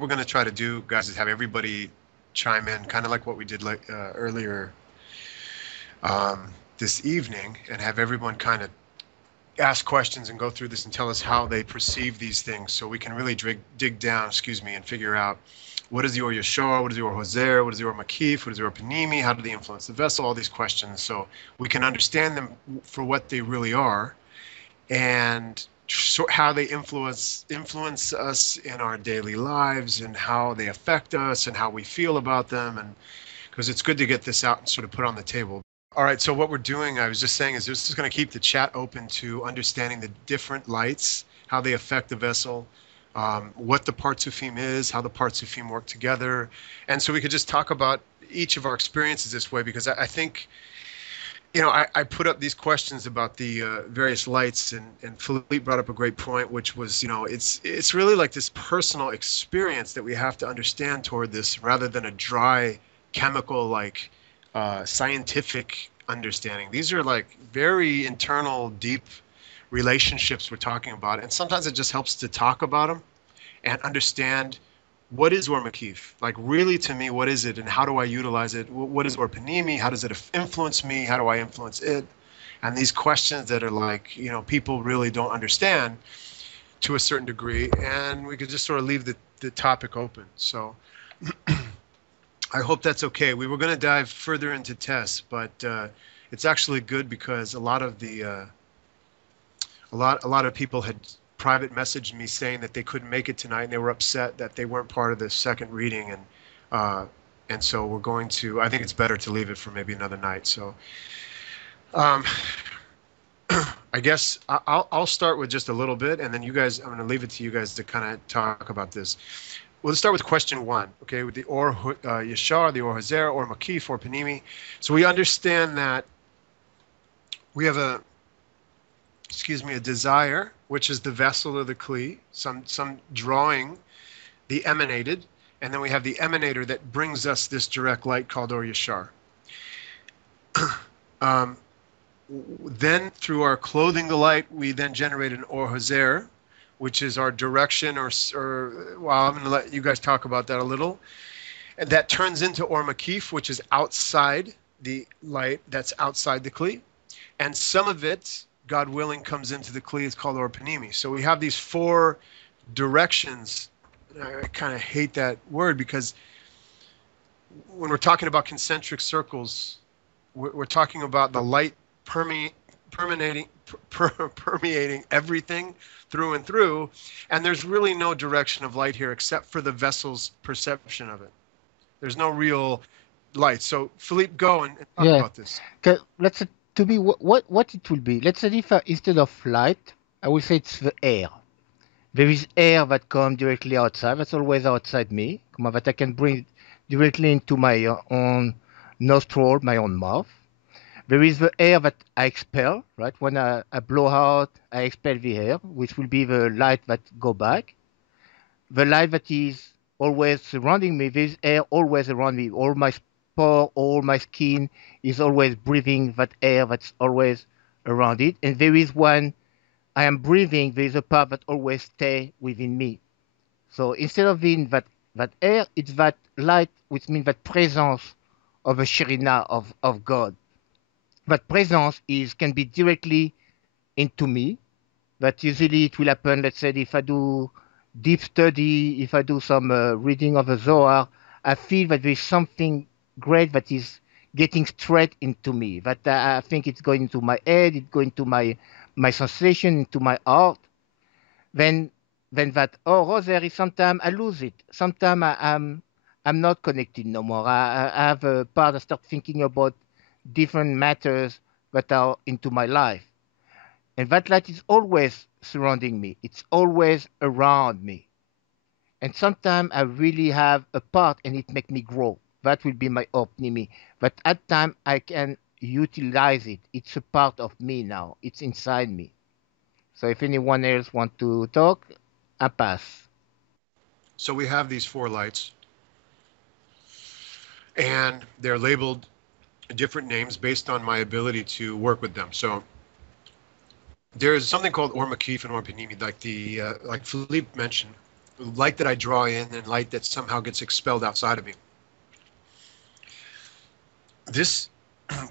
we're going to try to do, guys, is have everybody chime in, kind of like what we did earlier um, this evening, and have everyone kind of ask questions and go through this and tell us how they perceive these things, so we can really dig down, excuse me, and figure out what is the Or Yashar, what is the Or Hozer, what is the Or Makif, what is the Or Panimi, how do they influence the vessel, all these questions, so we can understand them for what they really are, and how they influence us in our daily lives, and how they affect us and how we feel about them, and because it's good to get this out and sort of put on the table. All right, so what we're doing, I was just saying, is this is going to keep the chat open to understanding the different lights, how they affect the vessel, what the Partzufim is, how the Partzufim work together. And so we could just talk about each of our experiences this way, because I think, you know, I put up these questions about the various lights, and Philippe brought up a great point, which was, you know, it's really like this personal experience that we have to understand toward this, rather than a dry chemical, like scientific understanding. These are like very internal, deep relationships we're talking about, and sometimes it just helps to talk about them and understand what is Or Makif, like really, to me, what is it and how do I utilize it? What is Or Panimi? How does it influence me? How do I influence it? And these questions that are like, you know, people really don't understand to a certain degree, and we could just sort of leave the topic open. So I hope that's okay. We were going to dive further into tests, but it's actually good, because a lot of the a lot of people had private messaged me saying that they couldn't make it tonight, and they were upset that they weren't part of the second reading, and so we're going to. I think it's better to leave it for maybe another night. So I guess I'll start with just a little bit, and then you guys, I'm going to leave it to you guys to kind of talk about this. Well, let's start with question one, okay, with the Or Yashar, the Or Hozer, Or Makif, Or Panimi. So we understand that we have a desire, which is the vessel of the Kli, some drawing, the emanated, and then we have the emanator that brings us this direct light called Or Yashar. Then through our clothing the light, we then generate an Or Hozer, which is our direction, or well, I'm going to let you guys talk about that a little. And that turns into Or Makif, which is outside the light, that's outside the Kli. And some of it, God willing, comes into the Kli. It's called Or Panimi. So we have these four directions. I kind of hate that word, because when we're talking about concentric circles, we're talking about the light permeating everything through and through, and there's really no direction of light here except for the vessel's perception of it. There's no real light. So Philippe, go and talk about this. Let's say, to me, what it will be. Let's say if instead of light, I will say it's the air. There is air that comes directly outside. That's always outside me, that I can bring directly into my own nostril, my own mouth. There is the air that I expel, right? When I blow out, I expel the air, which will be the light that go back. The light that is always surrounding me, there's air always around me. All my pore, all my skin is always breathing that air that's always around it. And there is when I am breathing, there is a part that always stay within me. So instead of being that air, it's that light, which means that presence of a Shirina of God. That presence can be directly into me. That usually it will happen, let's say, if I do deep study, if I do some reading of the Zohar, I feel that there is something great that is getting straight into me. That I think it's going into my head, it's going to my sensation, into my heart. Then that Hozer is sometimes I lose it. Sometimes I'm not connected no more. I have a part I start thinking about different matters that are into my life. And that light is always surrounding me. It's always around me. And sometimes I really have a part and it makes me grow. That will be my opnimi. But at time I can utilize it. It's a part of me now. It's inside me. So if anyone else want to talk, I pass. So we have these four lights, and they're labeled different names based on my ability to work with them. So there is something called Or Makif and Or Panimi, like Philippe mentioned. light that I draw in and light that somehow gets expelled outside of me. This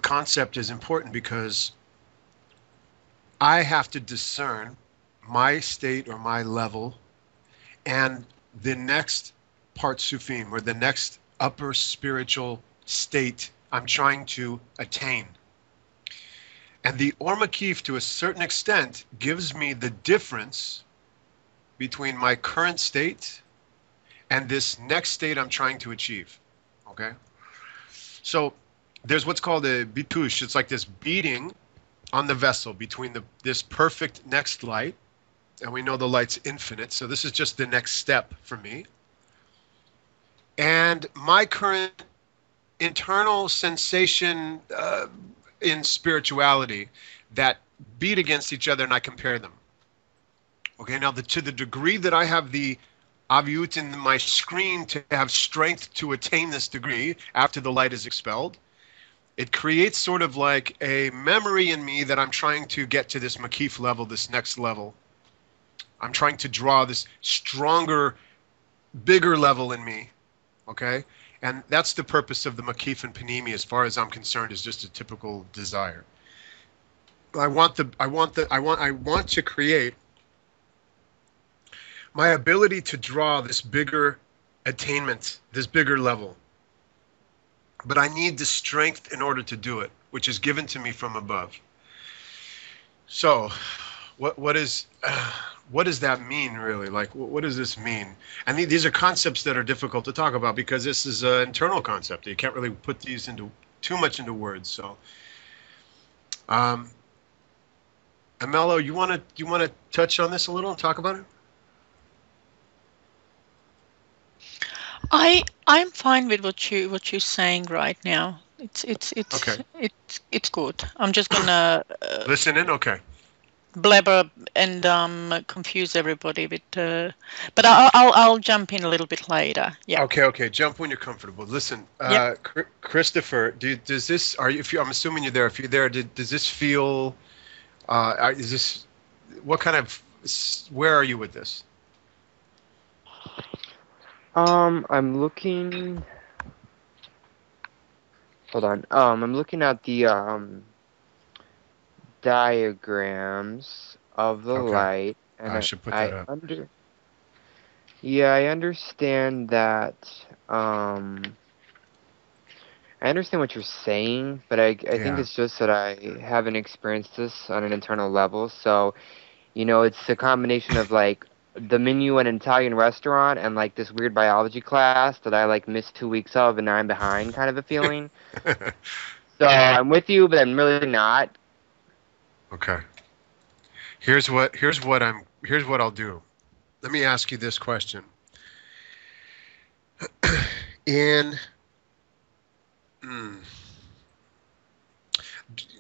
concept is important because I have to discern my state or my level and the next Partzufim, or the next upper spiritual state I'm trying to attain. And the Makif, to a certain extent, gives me the difference between my current state and this next state I'm trying to achieve. Okay? So there's what's called a bitush. It's like this beating on the vessel between this perfect next light, and we know the light's infinite, so this is just the next step for me, and my current internal sensation in spirituality that beat against each other, and I compare them. Okay, now to the degree that I have the aviut in my screen to have strength to attain this degree after the light is expelled, it creates sort of like a memory in me that I'm trying to get to this Makif level, this next level. I'm trying to draw this stronger, bigger level in me, okay? And that's the purpose of the Makif and Panimi, as far as I'm concerned, is just a typical desire. I want to create my ability to draw this bigger attainment, this bigger level. But I need the strength in order to do it, which is given to me from above. So, what does that mean, really? Like, what does this mean? And these are concepts that are difficult to talk about because this is an internal concept. You can't really put these into too much into words. So, Amelo, you want to touch on this a little and talk about it? I'm fine with what you're saying right now. It's okay. It's good. I'm just gonna listen in. Okay. Blabber and confuse everybody with but I'll jump in a little bit later. Yeah. Okay. Jump when you're comfortable. Listen, yep. Christopher, does this? I'm assuming you're there. If you're there, does this feel? Is this? What kind of? Where are you with this? I'm looking. Hold on. I'm looking at the diagrams of the light, and I should put that up. Yeah, I understand that. I understand what you're saying, but I think it's just that I haven't experienced this on an internal level. So, it's a combination of like the menu at an Italian restaurant and like this weird biology class that I like missed 2 weeks of and now I'm behind kind of a feeling. So I'm with you, but I'm really not. Okay. Here's what I'll do. Let me ask you this question.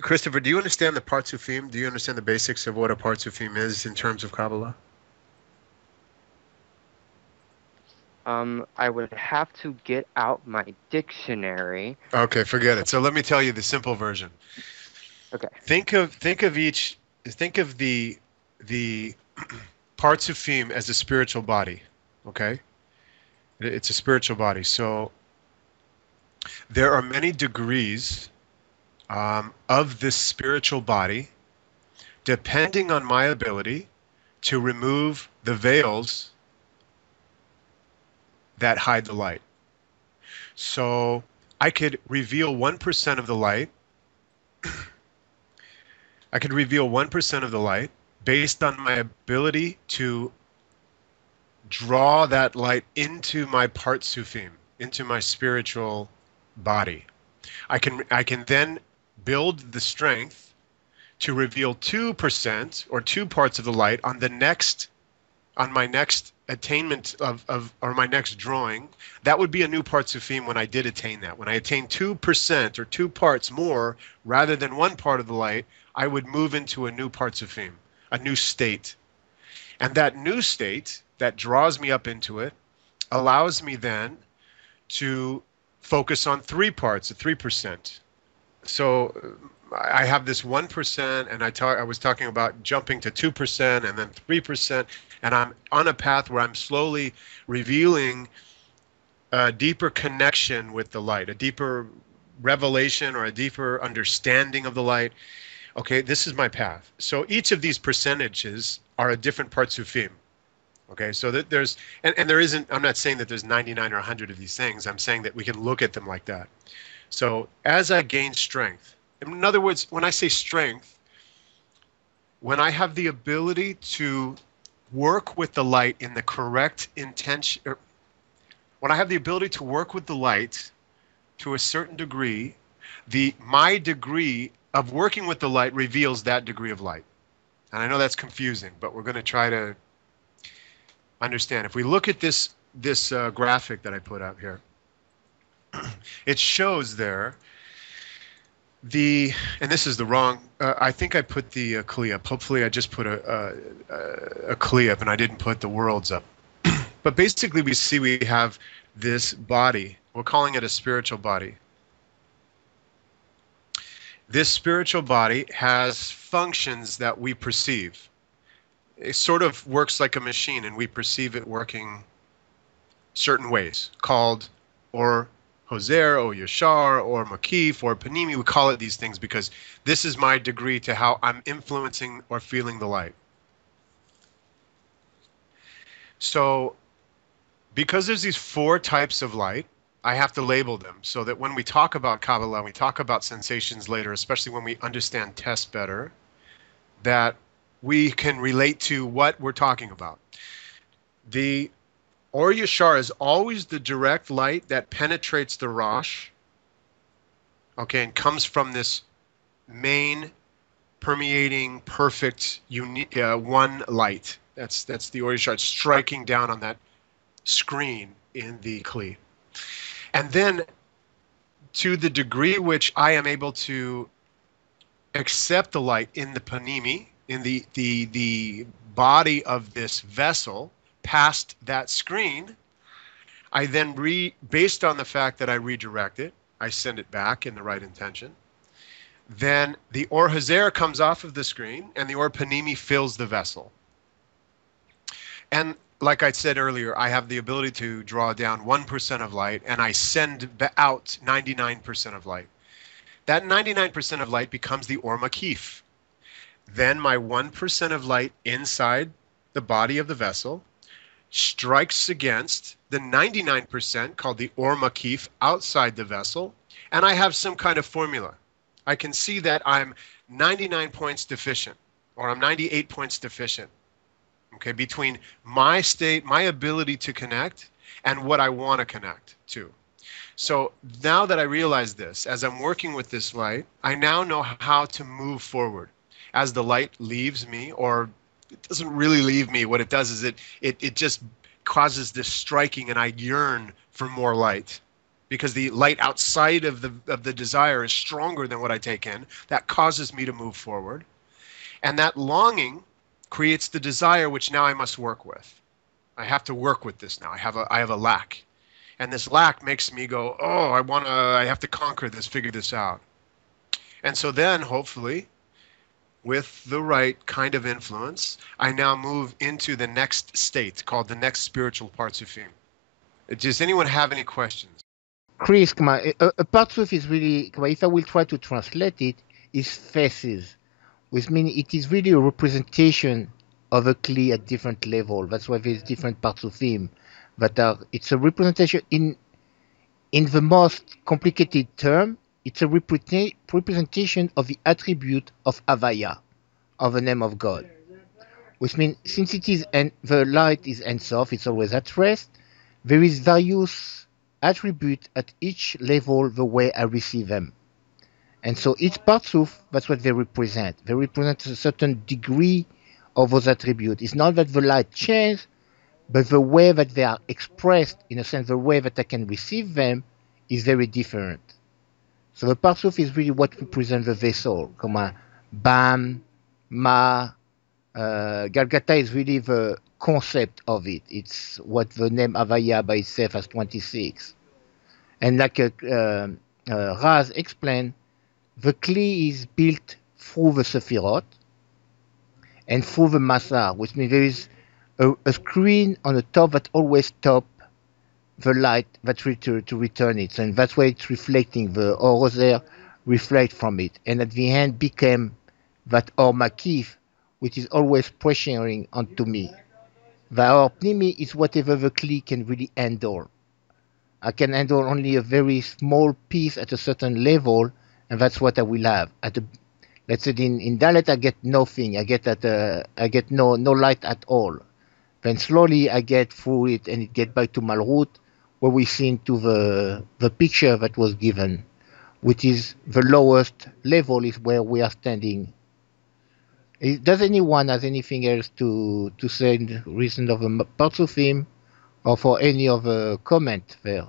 Christopher, do you understand the Partzufim? Do you understand the basics of what a Partzufim is in terms of Kabbalah? I would have to get out my dictionary. Okay, forget it. So let me tell you the simple version. Okay. Think of the Partzufim as a spiritual body. Okay? It's a spiritual body. So there are many degrees of this spiritual body, depending on my ability to remove the veils that hide the light. So I could reveal 1% of the light. I could reveal 1% of the light based on my ability to draw that light into my Partzufim, into my spiritual body. I can then build the strength to reveal 2% or 2 parts of the light on my next attainment or my next drawing. That would be a new Partzufim when I did attain that. When I attained 2% or 2 parts more rather than 1 part of the light, I would move into a new Partzufim, a new state. And that new state that draws me up into it allows me then to focus on 3 parts, 3%. So I have this 1%, and I was talking about jumping to 2% and then 3%, and I'm on a path where I'm slowly revealing a deeper connection with the light, a deeper revelation or a deeper understanding of the light. Okay, this is my path. So each of these percentages are a different Partzufim. Okay, so that there's, and there isn't, I'm not saying that there's 99 or 100 of these things. I'm saying that we can look at them like that. So as I gain strength, in other words, when I say strength, when I have the ability to work with the light in the correct intention, or when I have the ability to work with the light to a certain degree, my degree of working with the light reveals that degree of light. And I know that's confusing, but we're going to try to understand. If we look at this graphic that I put up here, it shows there and this is the wrong, I think I put the Kli up. Hopefully I just put a Kli up and I didn't put the worlds up. But basically we have this body. We're calling it a spiritual body. This spiritual body has functions that we perceive. It sort of works like a machine, and we perceive it working certain ways, called or Hozer or Yashar or Makif or Panimi. We call it these things because this is my degree to how I'm influencing or feeling the light. So because there's these 4 types of light, I have to label them so that when we talk about Kabbalah, we talk about sensations later, especially when we understand test better, that we can relate to what we're talking about. The Or Yashar is always the direct light that penetrates the Rosh, okay, and comes from this main permeating, perfect, unique one light. That's the Or Yashar striking down on that screen in the Kli. And then to the degree which I am able to accept the light in the Panimi, in the body of this vessel, past that screen, I then based on the fact that I redirect it, I send it back in the right intention. Then the Or Hozer comes off of the screen and the Or Panimi fills the vessel. And like I said earlier, I have the ability to draw down 1% of light and I send out 99% of light. That 99% of light becomes the Or Makif. Then my 1% of light inside the body of the vessel strikes against the 99% called the Or Makif outside the vessel, and I have some kind of formula. I can see that I'm 99 points deficient, or I'm 98 points deficient, okay, between my state, my ability to connect, and what I want to connect to. So now that I realize this, as I'm working with this light, I now know how to move forward. As the light leaves me, or it doesn't really leave me, what it does is it just causes this striking, and I yearn for more light because the light outside of the desire is stronger than what I take in. That causes me to move forward, and that longing creates the desire which now I must work with. I have to work with this now. I have a lack, and this lack makes me go, oh, I have to conquer this, figure this out. And so then hopefully, with the right kind of influence, I now move into the next state called the next spiritual Partzufim. Does anyone have any questions? Chris, a Partzuf is really, if I will try to translate it, is faces, which means it is really a representation of a Kli at different level. That's why there's different Partzufim. It's a representation in the most complicated term. It's a representation of the attribute of Havaya, of the name of God. Which means, since the light is Ein Sof, it's always at rest, there is various attributes at each level the way I receive them. And so each Partzuf, that's what they represent. They represent a certain degree of those attributes. It's not that the light changes, but the way that they are expressed, in a sense, the way that I can receive them is very different. So the Partzuf is really what represents the vessel. Bam, Ma, Galgata is really the concept of it. It's what the name Havaya by itself has 26. And like Raz explained, the Kli is built through the Sefirot and through the Masar, which means there is a screen on the top that always stop the light that to return it. And that's why it's reflecting, the Hozer reflect from it. And at the end became that Or Makif, which is always pressuring onto me. The Or Pnimi is whatever the Kli can really handle. I can handle only a very small piece at a certain level, and that's what I will have. Let's say in Dalet I get nothing. I get no light at all. Then slowly I get through it, and it get back to Malhut, where we see into the picture that was given, which is the lowest level is where we are standing. Does anyone has anything else to say in the reason of the Partzufim, or for any other comment there?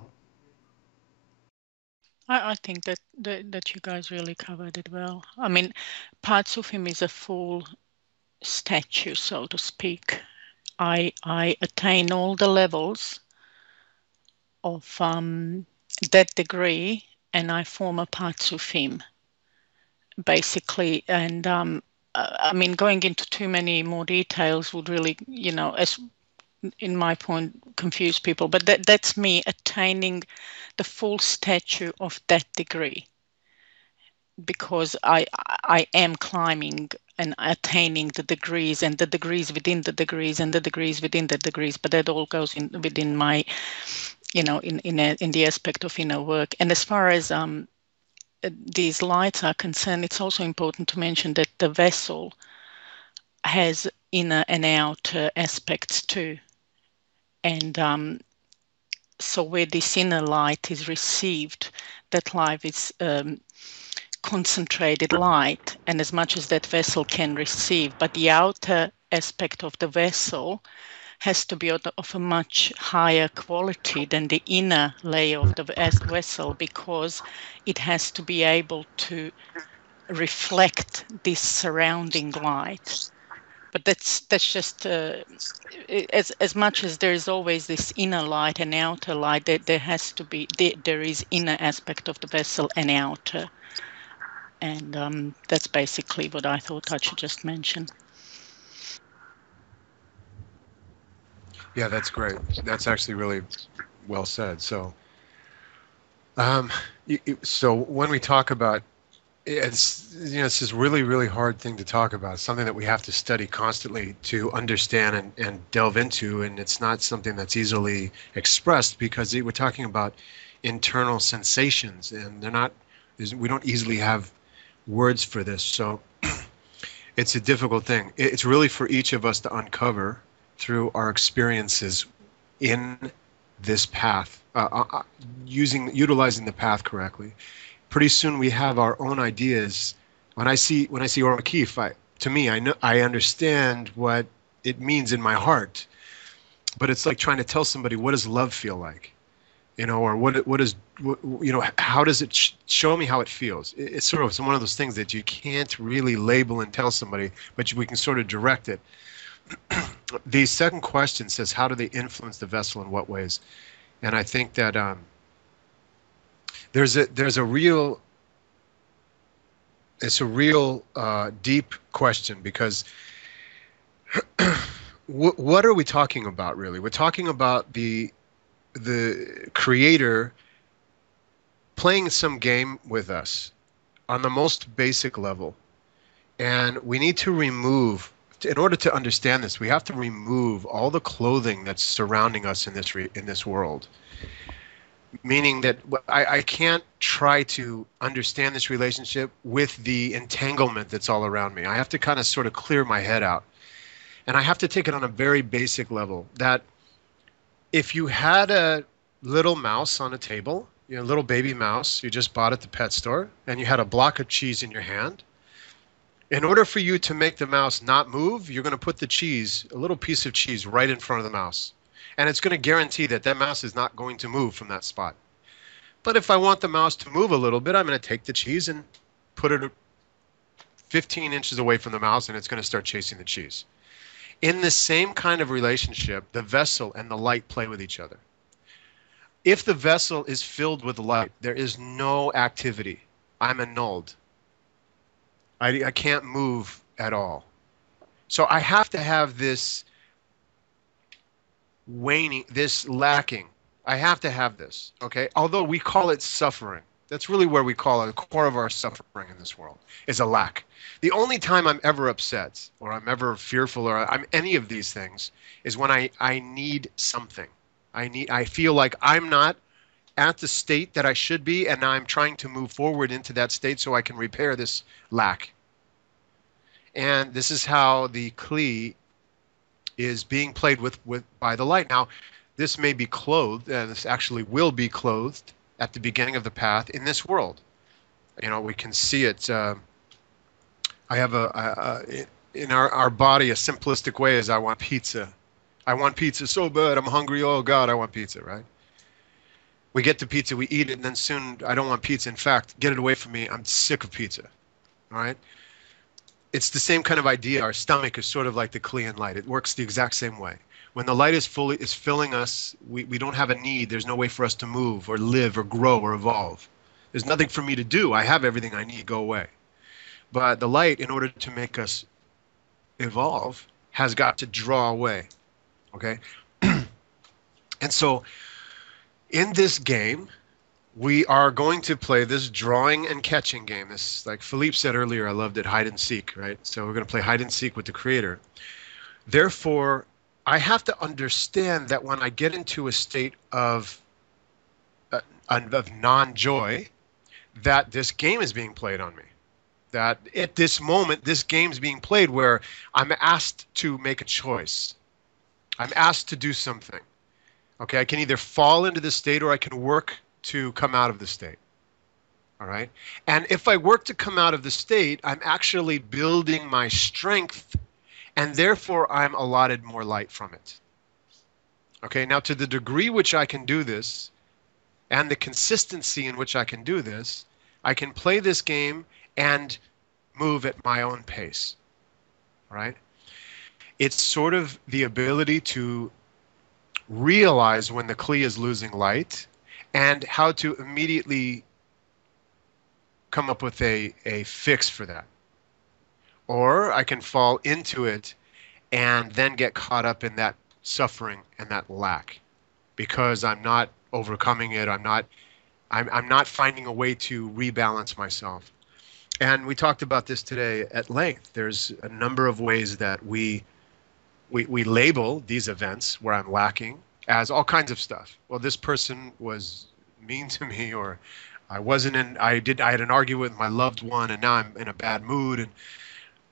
I think that you guys really covered it well. I mean, Partzufim is a full statue, so to speak. I attain all the levels of that degree, and I form a Partzufim, basically. And I mean, going into too many more details would really, as in my point, confuse people. But that's me attaining the full stature of that degree, because I am climbing and attaining the degrees, and the degrees within the degrees, and the degrees within the degrees. But that all goes within my, in the aspect of inner work. And as far as these lights are concerned, it's also important to mention that the vessel has inner and outer aspects too. And so where this inner light is received, that light is concentrated light, and as much as that vessel can receive, but the outer aspect of the vessel has to be of a much higher quality than the inner layer of the vessel, because it has to be able to reflect this surrounding light. But that's just as much as there is always this inner light and outer light, there has to be there is inner aspect of the vessel and outer, and that's basically what I thought I should just mention. Yeah, that's great. That's actually really well said. So, so when we talk about it's it's this really, really hard thing to talk about. It's something that we have to study constantly to understand and delve into, and it's not something that's easily expressed because we're talking about internal sensations, and we don't easily have words for this. So it's a difficult thing. It's really for each of us to uncover through our experiences in this path, utilizing the path correctly. Pretty soon we have our own ideas. When I see Or Makif, to me, I understand what it means in my heart, but it's like trying to tell somebody, what does love feel like, or how does it show me how it feels? It's one of those things that you can't really label and tell somebody, but we can sort of direct it. The second question says, how do they influence the vessel in what ways? And I think that there's a real deep question, because what are we talking about really? We're talking about the creator playing some game with us on the most basic level, and we need to remove, in order to understand this, we have to remove all the clothing that's surrounding us in this world. Meaning that I can't try to understand this relationship with the entanglement that's all around me. I have to kind of sort of clear my head out. And I have to take it on a very basic level, that if you had a little mouse on a table, a little baby mouse you just bought at the pet store, and you had a block of cheese in your hand, in order for you to make the mouse not move, you're going to put the cheese, a little piece of cheese, right in front of the mouse. And it's going to guarantee that mouse is not going to move from that spot. But if I want the mouse to move a little bit, I'm going to take the cheese and put it 15 inches away from the mouse, and it's going to start chasing the cheese. In the same kind of relationship, the vessel and the light play with each other. If the vessel is filled with light, there is no activity. I'm annulled. I can't move at all. So I have to have this waning, this lacking. I have to have this, okay? Although we call it suffering. That's really where we call it, the core of our suffering in this world is a lack. The only time I'm ever upset or I'm ever fearful or I'm any of these things is when I need something. I feel like I'm not at the state that I should be, and I'm trying to move forward into that state so I can repair this lack. And this is how the Kli is being played with by the light. Now, this may be clothed, and this actually will be clothed at the beginning of the path in this world. You know, we can see it. I have in our body, a simplistic way is I want pizza. I want pizza so bad. I'm hungry. Oh God, I want pizza, right? We get to pizza, we eat it, and then soon I don't want pizza. In fact, get it away from me. I'm sick of pizza. All right? It's the same kind of idea. Our stomach is sort of like the Kli and light. It works the exact same way. When the light is filling us, we don't have a need. There's no way for us to move or live or grow or evolve. There's nothing for me to do. I have everything I need. Go away. But the light, in order to make us evolve, has got to draw away. Okay? And so in this game, we are going to play this drawing and catching game. This, like Philippe said earlier, I loved it, hide and seek, right? So we're going to play hide and seek with the creator. Therefore, I have to understand that when I get into a state of non-joy, that this game is being played on me. That at this moment, this game's being played where I'm asked to make a choice. I'm asked to do something. Okay, I can either fall into the state or I can work to come out of the state. All right? And if I work to come out of the state, I'm actually building my strength, and therefore I'm allotted more light from it. Okay, now to the degree which I can do this, and the consistency in which I can do this, I can play this game and move at my own pace. All right? It's sort of the ability to realize when the Kli is losing light and how to immediately come up with a fix for that. Or I can fall into it and then get caught up in that suffering and that lack because I'm not overcoming it. I'm not finding a way to rebalance myself. And we talked about this today at length. There's a number of ways that we label these events where I'm lacking as all kinds of stuff. Well, this person was mean to me, or I had an argument with my loved one, and now I'm in a bad mood. And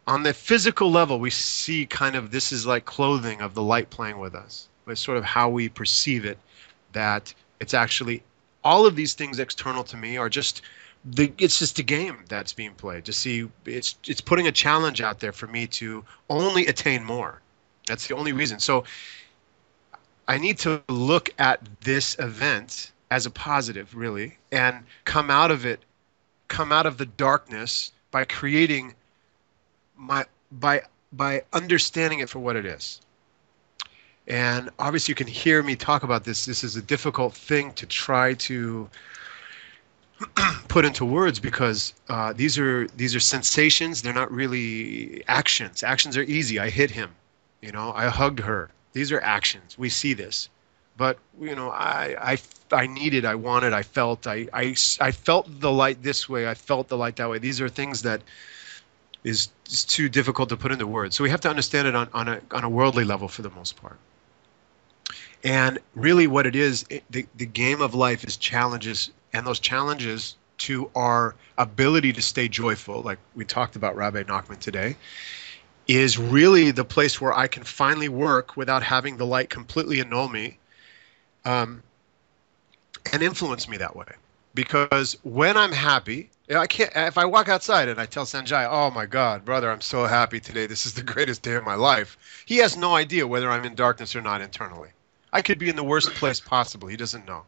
on the physical level, we see kind of this is like clothing of the light playing with us. It's sort of how we perceive it, that it's actually all of these things external to me are just it's just a game that's being played to see. It's putting a challenge out there for me to only attain more. That's the only reason. So I need to look at this event as a positive, really, and come out of the darkness by creating by understanding it for what it is. And obviously you can hear me talk about this. This is a difficult thing to try to put into words because these are sensations. They're not really actions. Actions are easy. I hit him. You know, I hugged her. These are actions. We see this. But, you know, I needed, I wanted, I felt, I felt the light this way. I felt the light that way. These are things that is too difficult to put into words. So we have to understand it on a worldly level for the most part. And really what it is, the game of life is challenges, and those challenges to our ability to stay joyful, like we talked about Rabbi Nachman today, is really the place where I can finally work without having the light completely annul me and influence me that way. Because when I'm happy, I can't. If I walk outside and I tell Sanjay, "Oh my God, brother, I'm so happy today. This is the greatest day of my life." He has no idea whether I'm in darkness or not internally. I could be in the worst place possible. He doesn't know.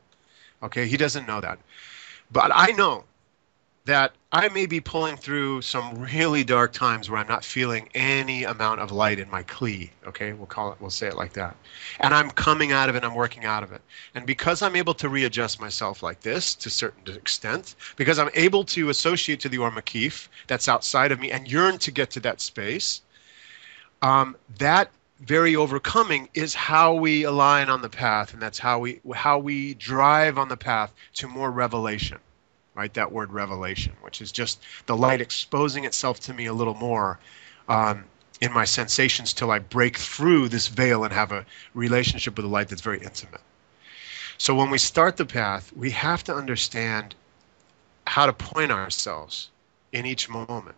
Okay, he doesn't know that. But I know that I may be pulling through some really dark times where I'm not feeling any amount of light in my kli. Okay, we'll say it like that. And I'm coming out of it, I'm working out of it. And because I'm able to readjust myself like this to a certain extent, because I'm able to associate to the Or Makif that's outside of me and yearn to get to that space, that very overcoming is how we align on the path, and that's how we drive on the path to more revelation. Right, that word revelation, which is just the light exposing itself to me a little more in my sensations till I break through this veil and have a relationship with the light that's very intimate. So when we start the path, we have to understand how to point ourselves in each moment.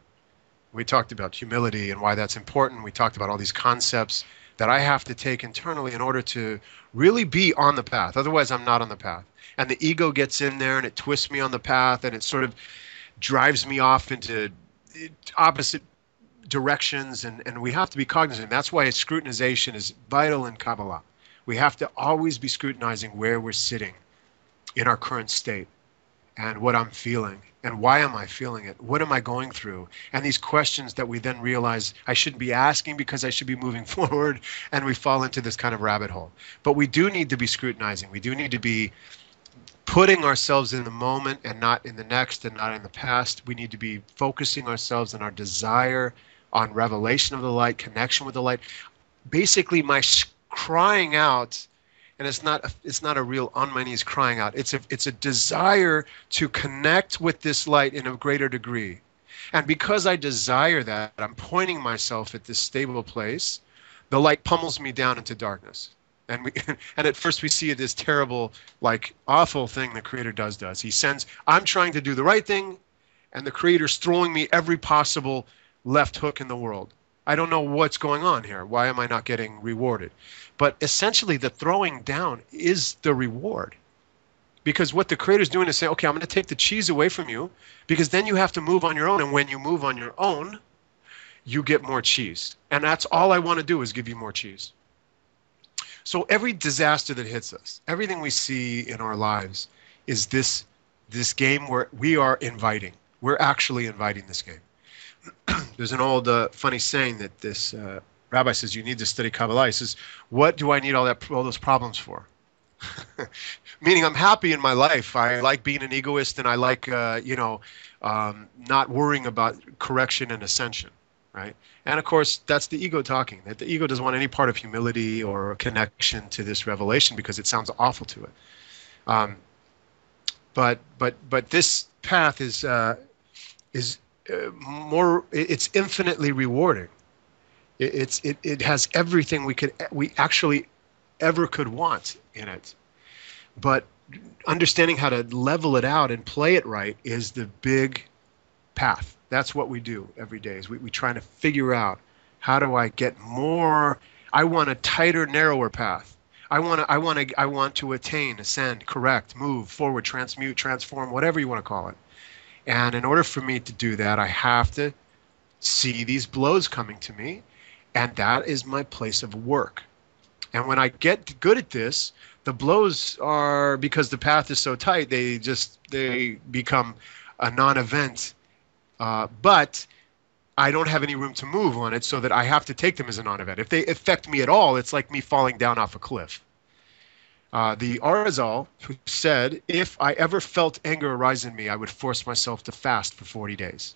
We talked about humility and why that's important. We talked about all these concepts that I have to take internally in order to really be on the path. Otherwise, I'm not on the path. And the ego gets in there and it twists me on the path and it sort of drives me off into opposite directions. And we have to be cognizant. That's why scrutinization is vital in Kabbalah. We have to always be scrutinizing where we're sitting in our current state and what I'm feeling and why am I feeling it? What am I going through? And these questions that we then realize I shouldn't be asking because I should be moving forward, and we fall into this kind of rabbit hole. But we do need to be scrutinizing. We do need to be putting ourselves in the moment and not in the next and not in the past. We need to be focusing ourselves on our desire, on revelation of the light, connection with the light. Basically, my crying out, and it's not a real on my knees crying out. It's a desire to connect with this light in a greater degree. And because I desire that, I'm pointing myself at this stable place. The light pummels me down into darkness. And at first we see it as terrible, like awful thing the Creator does. He sends, I'm trying to do the right thing, and the Creator's throwing me every possible left hook in the world. I don't know what's going on here. Why am I not getting rewarded? But essentially the throwing down is the reward. Because what the Creator's doing is saying, okay, I'm going to take the cheese away from you, because then you have to move on your own. And when you move on your own, you get more cheese. And that's all I want to do is give you more cheese. So every disaster that hits us, everything we see in our lives is this game where we are inviting. We're actually inviting this game. There's an old funny saying that this rabbi says, you need to study Kabbalah. He says, what do I need all those problems for? Meaning I'm happy in my life. I like being an egoist, and I like, not worrying about correction and ascension, right? And of course, that's the ego talking, that the ego doesn't want any part of humility or connection to this revelation because it sounds awful to it. But this path is more, it's infinitely rewarding. It has everything we actually ever could want in it. But understanding how to level it out and play it right is the big path. That's what we do every day. Is we try to figure out, how do I get more? I want a tighter, narrower path. I want to attain, ascend, correct, move forward, transmute, transform, whatever you want to call it. And in order for me to do that, I have to see these blows coming to me, and that is my place of work. And when I get good at this, the blows are, because the path is so tight, they become a non-event. But I don't have any room to move on it, so that I have to take them as a non-event. If they affect me at all, it's like me falling down off a cliff. The Arizal, who said, if I ever felt anger arise in me, I would force myself to fast for 40 days.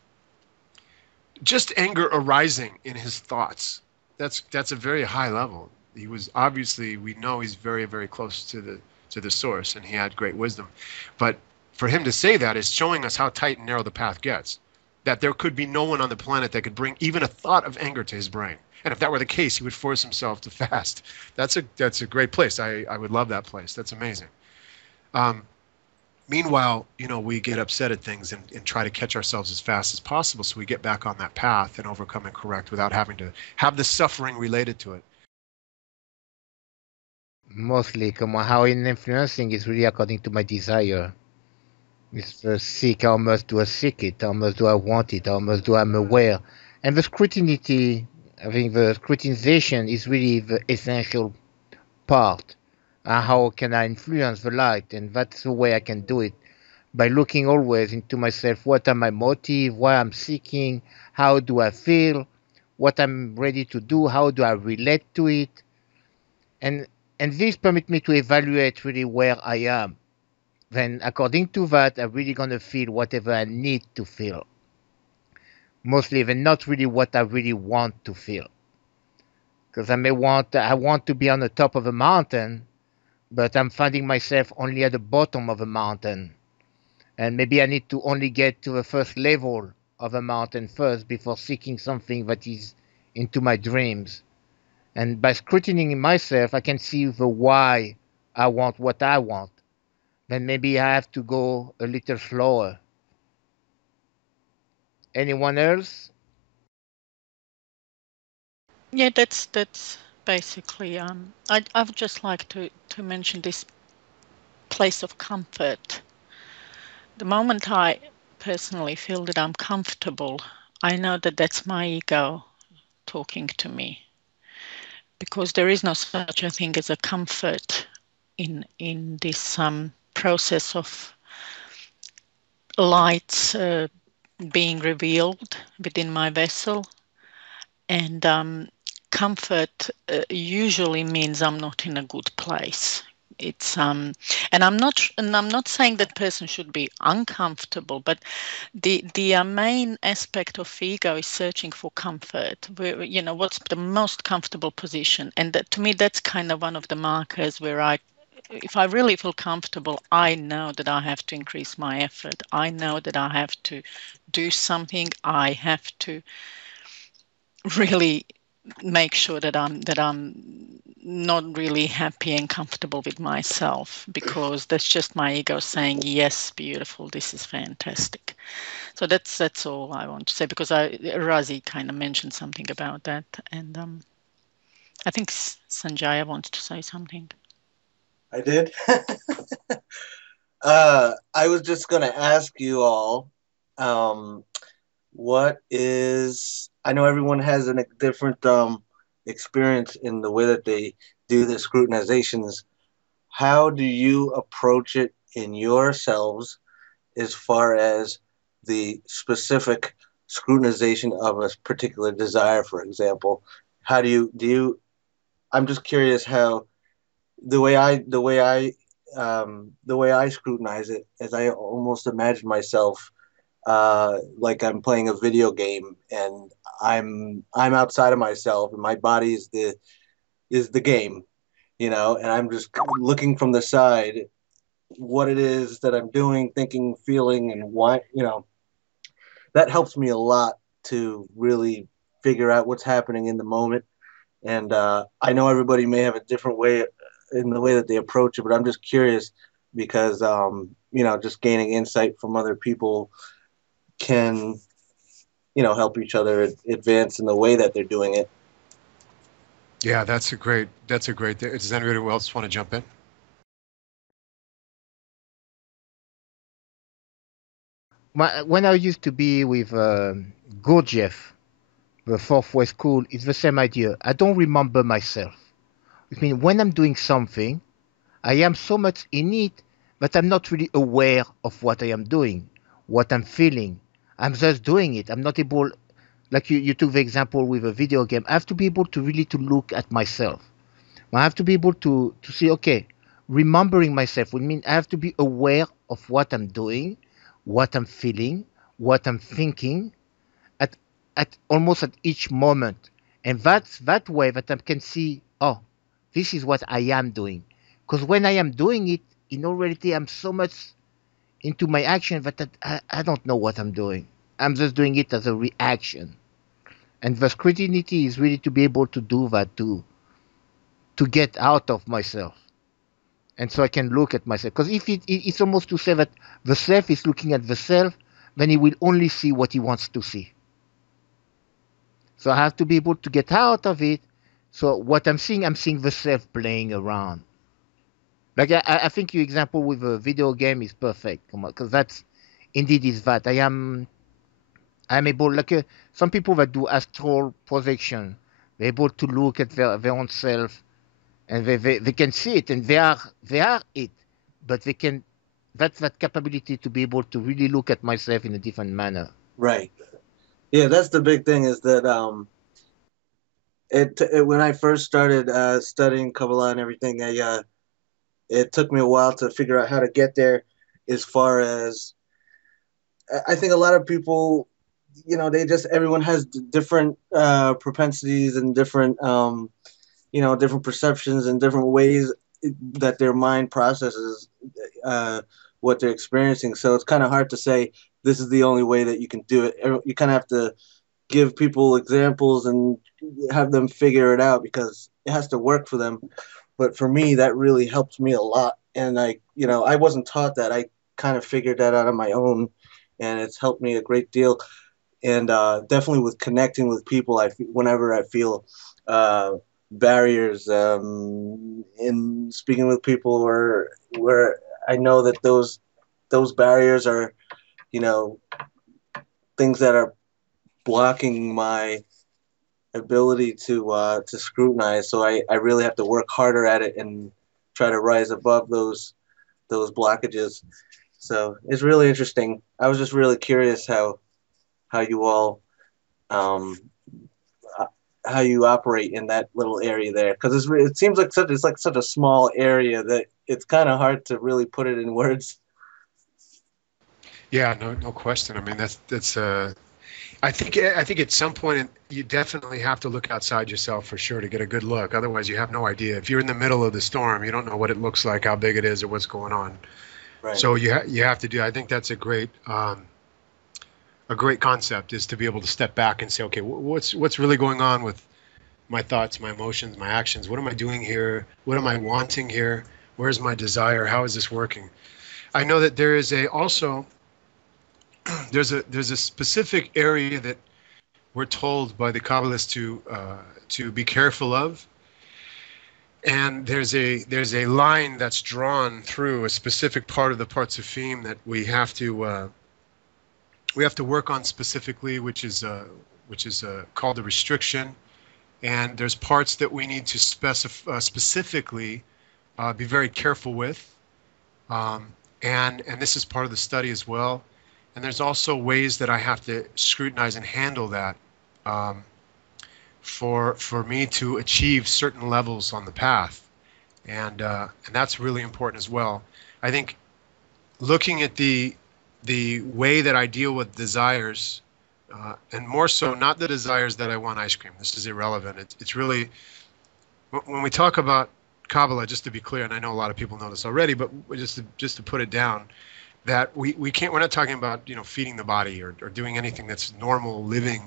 Just anger arising in his thoughts. That's a very high level. He was obviously, we know he's very, very close to the source, and he had great wisdom. But for him to say that is showing us how tight and narrow the path gets. That there could be no one on the planet that could bring even a thought of anger to his brain. And if that were the case, he would force himself to fast. That's a great place. I would love that place. That's amazing. Meanwhile, we get upset at things and try to catch ourselves as fast as possible, so we get back on that path and overcome and correct without having to have the suffering related to it. Mostly, how in influencing is really according to my desire. It's the seek, how much do I seek it? How much do I want it? How much do I'm aware? And the scrutiny, I think the scrutinization is really the essential part. How can I influence the light? And that's the way I can do it, by looking always into myself. What are my motives? What I'm seeking? How do I feel? What I'm ready to do? How do I relate to it? And this permits me to evaluate really where I am. Then according to that, I'm really gonna feel whatever I need to feel. Mostly even not really what I really want to feel. Because I want to be on the top of a mountain, but I'm finding myself only at the bottom of a mountain. And maybe I need to only get to the first level of a mountain first before seeking something that is into my dreams. And by scrutinizing myself, I can see the why I want what I want. Then maybe I have to go a little slower. Anyone else? Yeah, that's basically. I'd just like to mention this place of comfort. The moment I personally feel that I'm comfortable, I know that that's my ego talking to me, because there is no such a thing as a comfort in this process of lights being revealed within my vessel. And comfort usually means I'm not in a good place. It's and I'm not saying that person should be uncomfortable, but the main aspect of ego is searching for comfort. Where, what's the most comfortable position, and that, to me, that's kind of one of the markers where if I really feel comfortable, I know that I have to increase my effort. I know that I have to do something. I have to really make sure that I'm not really happy and comfortable with myself, because that's just my ego saying, yes, beautiful, this is fantastic. So that's all I want to say, because Razi kind of mentioned something about that, and I think Sanjaya wants to say something. I did. I was just going to ask you all, what is, I know everyone has a different experience in the way that they do the scrutinizations. How do you approach it in yourselves as far as the specific scrutinization of a particular desire, for example? How do you, I'm just curious how the way I scrutinize it is I almost imagine myself like I'm playing a video game and I'm outside of myself and my body is the game, and I'm just looking from the side what it is that I'm doing, thinking, feeling, and why, that helps me a lot to really figure out what's happening in the moment. And I know everybody may have a different way in the way that they approach it, but I'm just curious because, just gaining insight from other people can, help each other advance in the way that they're doing it. Yeah, that's a great, does anybody else want to jump in? When I used to be with Gurdjieff, the fourth way school, it's the same idea. I don't remember myself. I mean, when I'm doing something, I am so much in it that I'm not really aware of what I am doing, what I'm feeling. I'm just doing it. I'm not able, like you took the example with a video game. I have to be able to really to look at myself. I have to be able to see, okay, remembering myself would mean I have to be aware of what I'm doing, what I'm feeling, what I'm thinking at almost at each moment. And that's that way that I can see, oh, this is what I am doing. Because when I am doing it, in all reality, I'm so much into my action that I don't know what I'm doing. I'm just doing it as a reaction. And the scrutiny is really to be able to do that, to get out of myself. And so I can look at myself. Because if it's almost to say that the self is looking at the self, then he will only see what he wants to see. So I have to be able to get out of it. So what I'm seeing the self playing around. Like I think your example with a video game is perfect, because that's indeed is that I'm able, like some people that do astral projection, they're able to look at their own self, and they can see it, and they are it, but they can that's that capability to be able to really look at myself in a different manner. Right. Yeah, that's the big thing is that when I first started studying Kabbalah and everything, it took me a while to figure out how to get there. As far as I think a lot of people, everyone has different propensities and different different perceptions and different ways that their mind processes uh, what they're experiencing. So it's kind of hard to say this is the only way that you can do it. You kind of have to give people examples and have them figure it out because it has to work for them. But for me, that really helped me a lot. And I wasn't taught that. I kind of figured that out on my own, and it's helped me a great deal. And definitely with connecting with people, whenever I feel barriers in speaking with people, or where I know that those barriers are, things that are blocking my ability to scrutinize. So I really have to work harder at it and try to rise above those blockages. So it's really interesting. I was just really curious how you all um, how you operate in that little area there, because it seems like such a small area that it's kind of hard to really put it in words. Yeah, no question. I mean, that's I think at some point you definitely have to look outside yourself for sure to get a good look. Otherwise, you have no idea. If you're in the middle of the storm, you don't know what it looks like, how big it is, or what's going on. Right. So you have to do. I think that's a great concept, is to be able to step back and say, okay, what's really going on with my thoughts, my emotions, my actions? What am I doing here? What am I wanting here? Where's my desire? How is this working? I know that there is there's a specific area that we're told by the Kabbalists to be careful of, and there's a line that's drawn through a specific part of the Partzufim that we have to work on specifically, which is called the restriction. And there's parts that we need to specifically be very careful with, and this is part of the study as well. And there's also ways that I have to scrutinize and handle that for me to achieve certain levels on the path, and that's really important as well. I think looking at the way that I deal with desires, and more so not the desires that I want ice cream. This is irrelevant. It's really, when we talk about Kabbalah, just to be clear, and I know a lot of people know this already, but just to put it down, that we're not talking about feeding the body or doing anything that's normal living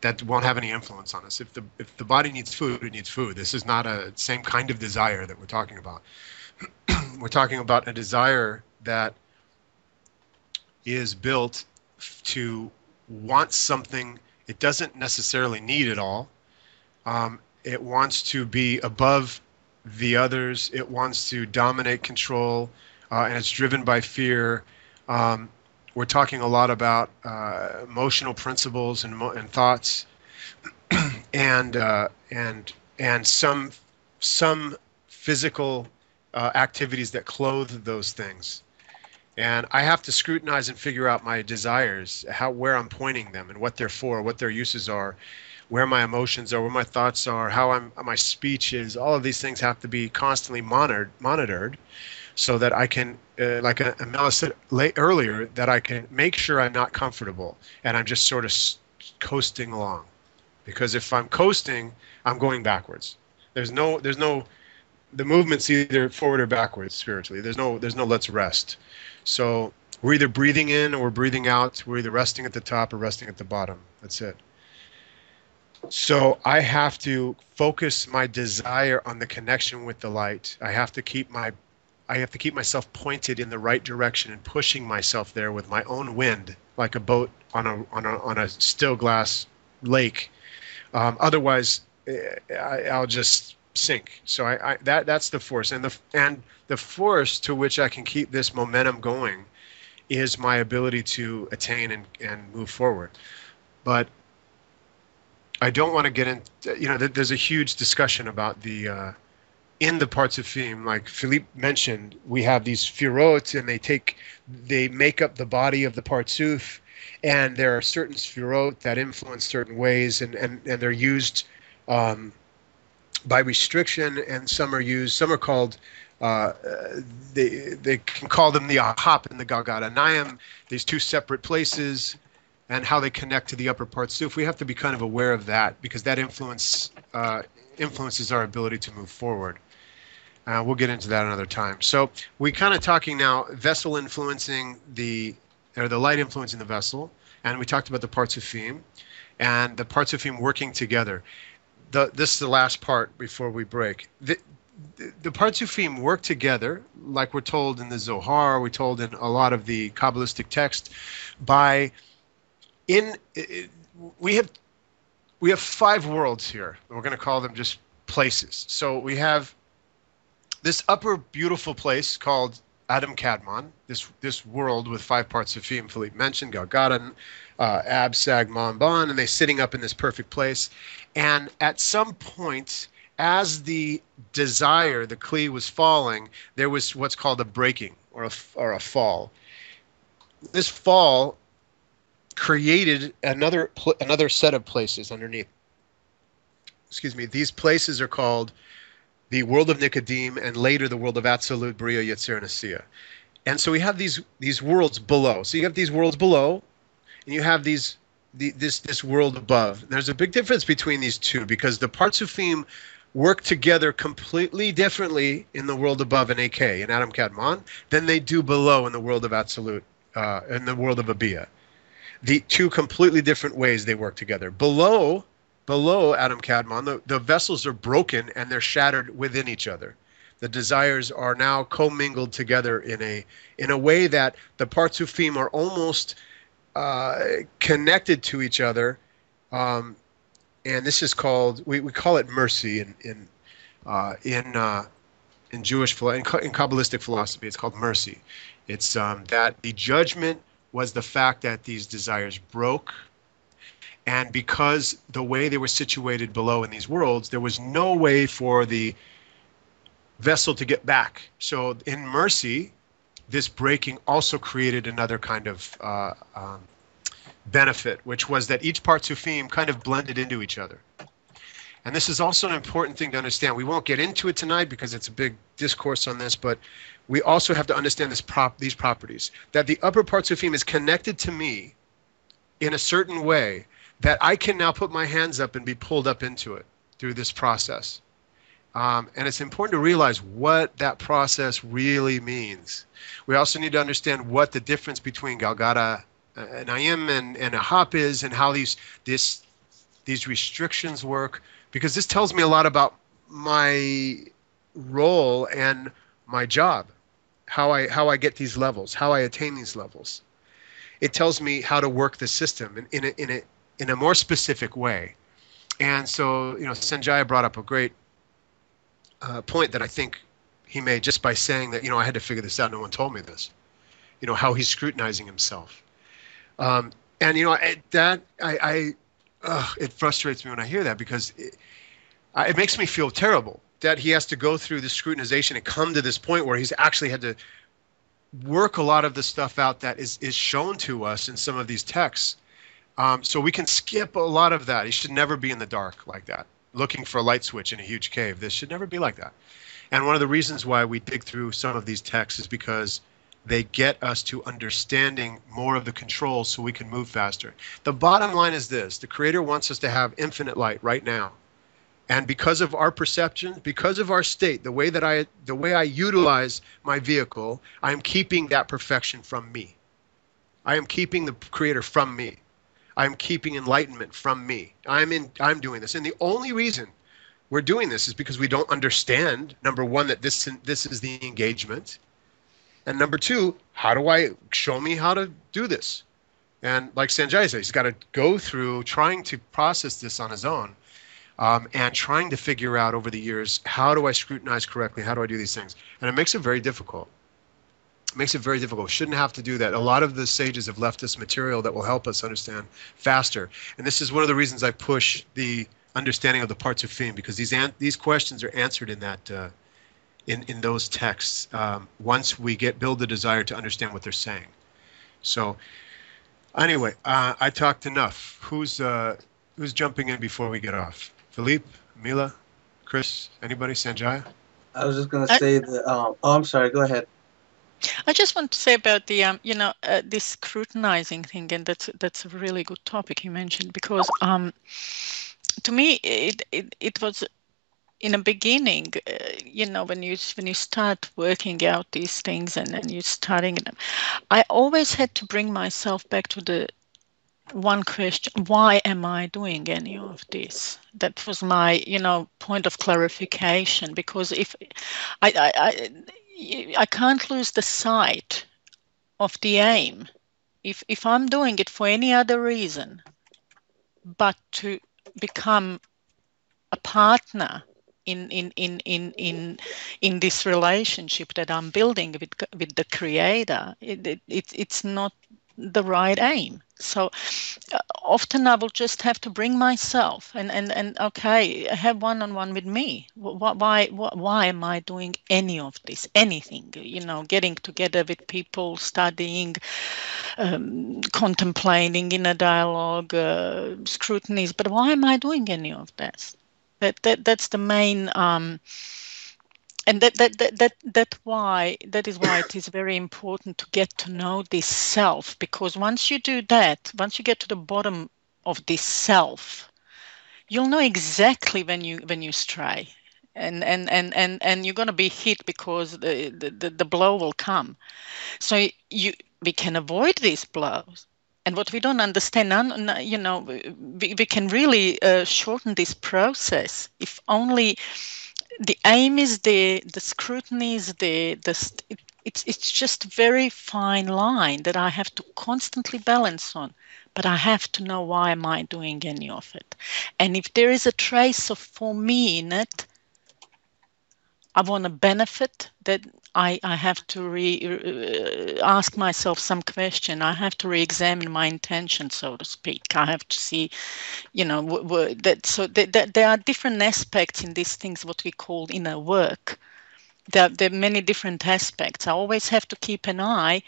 that won't have any influence on us. If the body needs food, it needs food. This is not a same kind of desire that we're talking about. We're talking about a desire that is built to want something it doesn't necessarily need at all. It wants to be above the others. It wants to dominate, control, and it's driven by fear. We're talking a lot about emotional principles and thoughts, and some physical activities that clothe those things. And I have to scrutinize and figure out my desires, where I'm pointing them, and what they're for, what their uses are, where my emotions are, where my thoughts are, how my speech is. All of these things have to be constantly monitored, so that I can, like Amela said earlier, that I can make sure I'm not comfortable and I'm just sort of coasting along. Because if I'm coasting, I'm going backwards. The movement's either forward or backwards spiritually. There's no let's rest. So we're either breathing in or we're breathing out. We're either resting at the top or resting at the bottom. That's it. So I have to focus my desire on the connection with the light. I have to keep myself pointed in the right direction and pushing myself there with my own wind, like a boat on a still glass lake. Otherwise, I'll just sink. So that's the force, and the force to which I can keep this momentum going is my ability to attain and move forward. But I don't want to get into, there's a huge discussion about the in the Partzufim, like Philippe mentioned, we have these Sfirot, and they make up the body of the Partzuf, and there are certain Sfirot that influence certain ways, and they're used by restriction, and some are called, they can call them the Ahap and the Galgat Anayim, these two separate places, and how they connect to the upper Partzuf. We have to be kind of aware of that, because that influences our ability to move forward. We'll get into that another time. So we kind of talking now vessel influencing the light influencing the vessel, and we talked about the Partzufim and the Partzufim working together. This is the last part before we break. The Partzufim work together, like we're told in the Zohar, we're told in a lot of the Kabbalistic text, we have 5 worlds here. We're going to call them just places. So we have this upper beautiful place called Adam Kadmon, this world with 5 Partzufim Philippe mentioned, Galgadan, Ab, Sag, Mon, Bon, and they're sitting up in this perfect place. And at some point, as the desire, the Kli, was falling, there was what's called a breaking or a fall. This fall created another set of places underneath. Excuse me. These places are called the world of Nikodim, and later the world of Atzilut, Bria, Yetzer, and Asiya. And so we have these worlds below. So you have these worlds below, and you have this world above. There's a big difference between these two, because the Partzufim work together completely differently in the world above in AK, in Adam Kadmon, than they do below in the world of Atzilut, in the world of Abia. The two completely different ways they work together. Below Adam Kadmon, the vessels are broken and they're shattered within each other. The desires are now commingled together in a way that the Partzufim are almost connected to each other, and this is called, we call it mercy in Jewish in Kabbalistic philosophy. It's called mercy. It's that the judgment was the fact that these desires broke, and because the way they were situated below in these worlds, there was no way for the vessel to get back. So in mercy, this breaking also created another kind of benefit, which was that each Partzufim kind of blended into each other. And this is also an important thing to understand. We won't get into it tonight because it's a big discourse on this, but we also have to understand these properties, that the upper Partzufim is connected to me in a certain way that I can now put my hands up and be pulled up into it through this process. And it's important to realize what that process really means. We also need to understand what the difference between Galgata Naim and Ahap is, and how these restrictions work, because this tells me a lot about my role and my job, how I get these levels, how I attain these levels. It tells me how to work the system in a more specific way. And so, Sanjaya brought up a great point that I think he made just by saying that, I had to figure this out. No one told me this, how he's scrutinizing himself. And, it frustrates me when I hear that, because it makes me feel terrible that he has to go through this scrutinization and come to this point where he's actually had to work a lot of the stuff out that is shown to us in some of these texts. So we can skip a lot of that. He should never be in the dark like that, looking for a light switch in a huge cave. This should never be like that. And one of the reasons why we dig through some of these texts is because they get us to understanding more of the controls so we can move faster. The bottom line is this: the Creator wants us to have infinite light right now. And because of our perception, because of our state, the way I utilize my vehicle, I am keeping that perfection from me. I am keeping the Creator from me. I'm keeping enlightenment from me. I'm doing this. And the only reason we're doing this is because we don't understand, number one, that this is the engagement. And number two, show me how to do this? And like Sanjay said, he's got to go through trying to process this on his own, and trying to figure out over the years, how do I scrutinize correctly? How do I do these things? And it makes it very difficult. It makes it very difficult. Shouldn't have to do that. A lot of the sages have left us material that will help us understand faster. And this is one of the reasons I push the understanding of the Partzufim, because these questions are answered in in those texts once we build the desire to understand what they're saying. So anyway, I talked enough. Who's jumping in before we get off? Philippe, Mila, Chris, anybody? Sanjaya? I was just gonna say that. Oh, I'm sorry. Go ahead. I just want to say about the this scrutinizing thing, and that's a really good topic you mentioned, because to me it was in the beginning, when you start working out these things and you're studying them, I always had to bring myself back to the one question: why am I doing any of this? That was my point of clarification, because if I can't lose the sight of the aim. If I'm doing it for any other reason but to become a partner in this relationship that I'm building with the Creator, it's not the right aim. So often I will just have to bring myself and okay, have one-on-one with me. Why am I doing any of this? Anything, getting together with people, studying, contemplating in a dialogue, scrutinies. But why am I doing any of this? That's the main. And that is why it is very important to get to know this self, because once you do that, once you get to the bottom of this self, you'll know exactly when you stray, and you're going to be hit, because the blow will come. So we can avoid these blows. And what we don't understand, we can really shorten this process if only the aim is the scrutiny is it's just a very fine line that I have to constantly balance on. But I have to know, why am I doing any of it? And if there is a trace of for me in it, I want to benefit, that I have to ask myself some question. I have to re-examine my intention, so to speak. I have to see, that there are different aspects in these things, what we call inner work. There are many different aspects. I always have to keep an eye